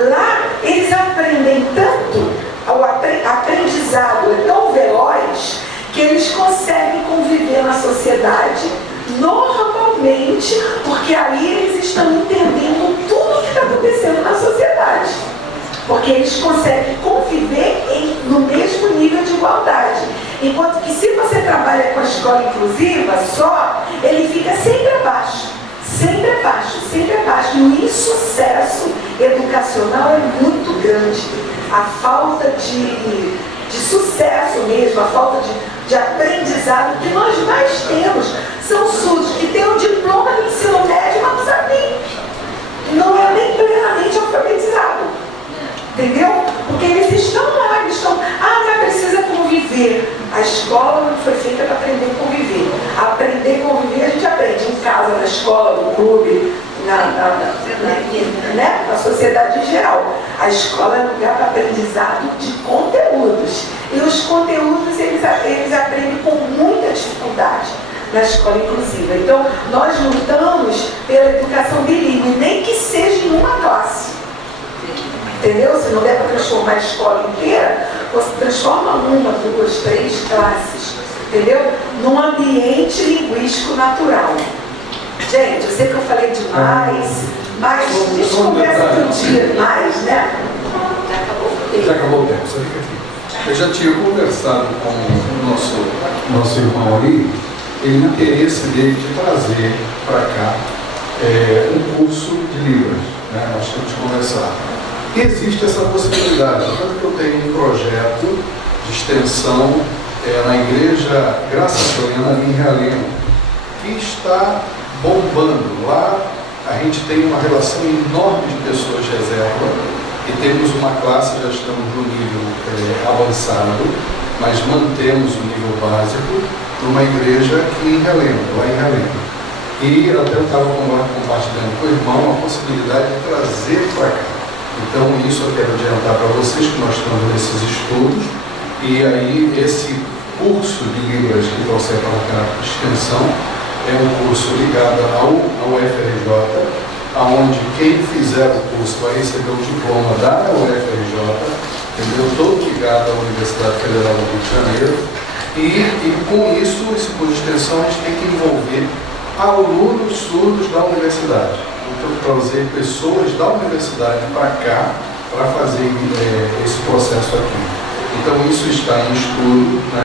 lá eles aprendem tanto, o aprendizado é tão veloz, que eles conseguem conviver na sociedade normalmente, porque aí eles estão entendendo tudo o que está acontecendo na sociedade. Porque eles conseguem conviver no mesmo nível de igualdade. Enquanto que se você trabalha com a escola inclusiva só, ele fica sempre abaixo, sempre abaixo, sempre abaixo. E o insucesso educacional é muito grande. A falta de sucesso mesmo, a falta de aprendizado que nós mais temos são surdos que têm o diploma do ensino médio, mas não sabem, não é nem plenamente alfabetizado. casa, na escola, no clube, na sociedade em geral. A escola é lugar para aprendizado de conteúdos. E os conteúdos eles aprendem com muita dificuldade na escola inclusiva. Então, nós lutamos pela educação bilíngue, nem que seja em uma classe. Entendeu? Se não der para transformar a escola inteira, você transforma uma, duas, três classes. Entendeu? Num ambiente linguístico natural. Gente, eu sei que eu falei demais, mas a gente conversa outro dia mais, né? Já acabou o tempo, só fica aqui. Eu já tinha conversado com o nosso irmão ali, ele no interesse dele de trazer para cá um curso de Libras, né? Nós temos que conversar. E existe essa possibilidade, tanto que eu tenho um projeto de extensão na igreja Graça Plena em Realengo, que está bombando. Lá a gente tem uma relação enorme de pessoas de reserva e temos uma classe, já estamos no nível avançado, mas mantemos o nível básico numa igreja aqui em Realengo, lá em Realengo. E até eu estava compartilhando com o irmão a possibilidade de trazer para cá. Então isso eu quero adiantar para vocês que nós estamos nesses estudos, e aí esse curso de Libras que você para a extensão é um curso ligado ao UFRJ, onde quem fizer o curso vai receber o diploma da UFRJ, entendeu? Todo ligado à Universidade Federal do Rio de Janeiro, e com isso, esse curso de extensão, a gente tem que envolver alunos surdos da universidade. Então, trazer pessoas da universidade para cá, para fazer esse processo aqui. Então, isso está em estudo, né?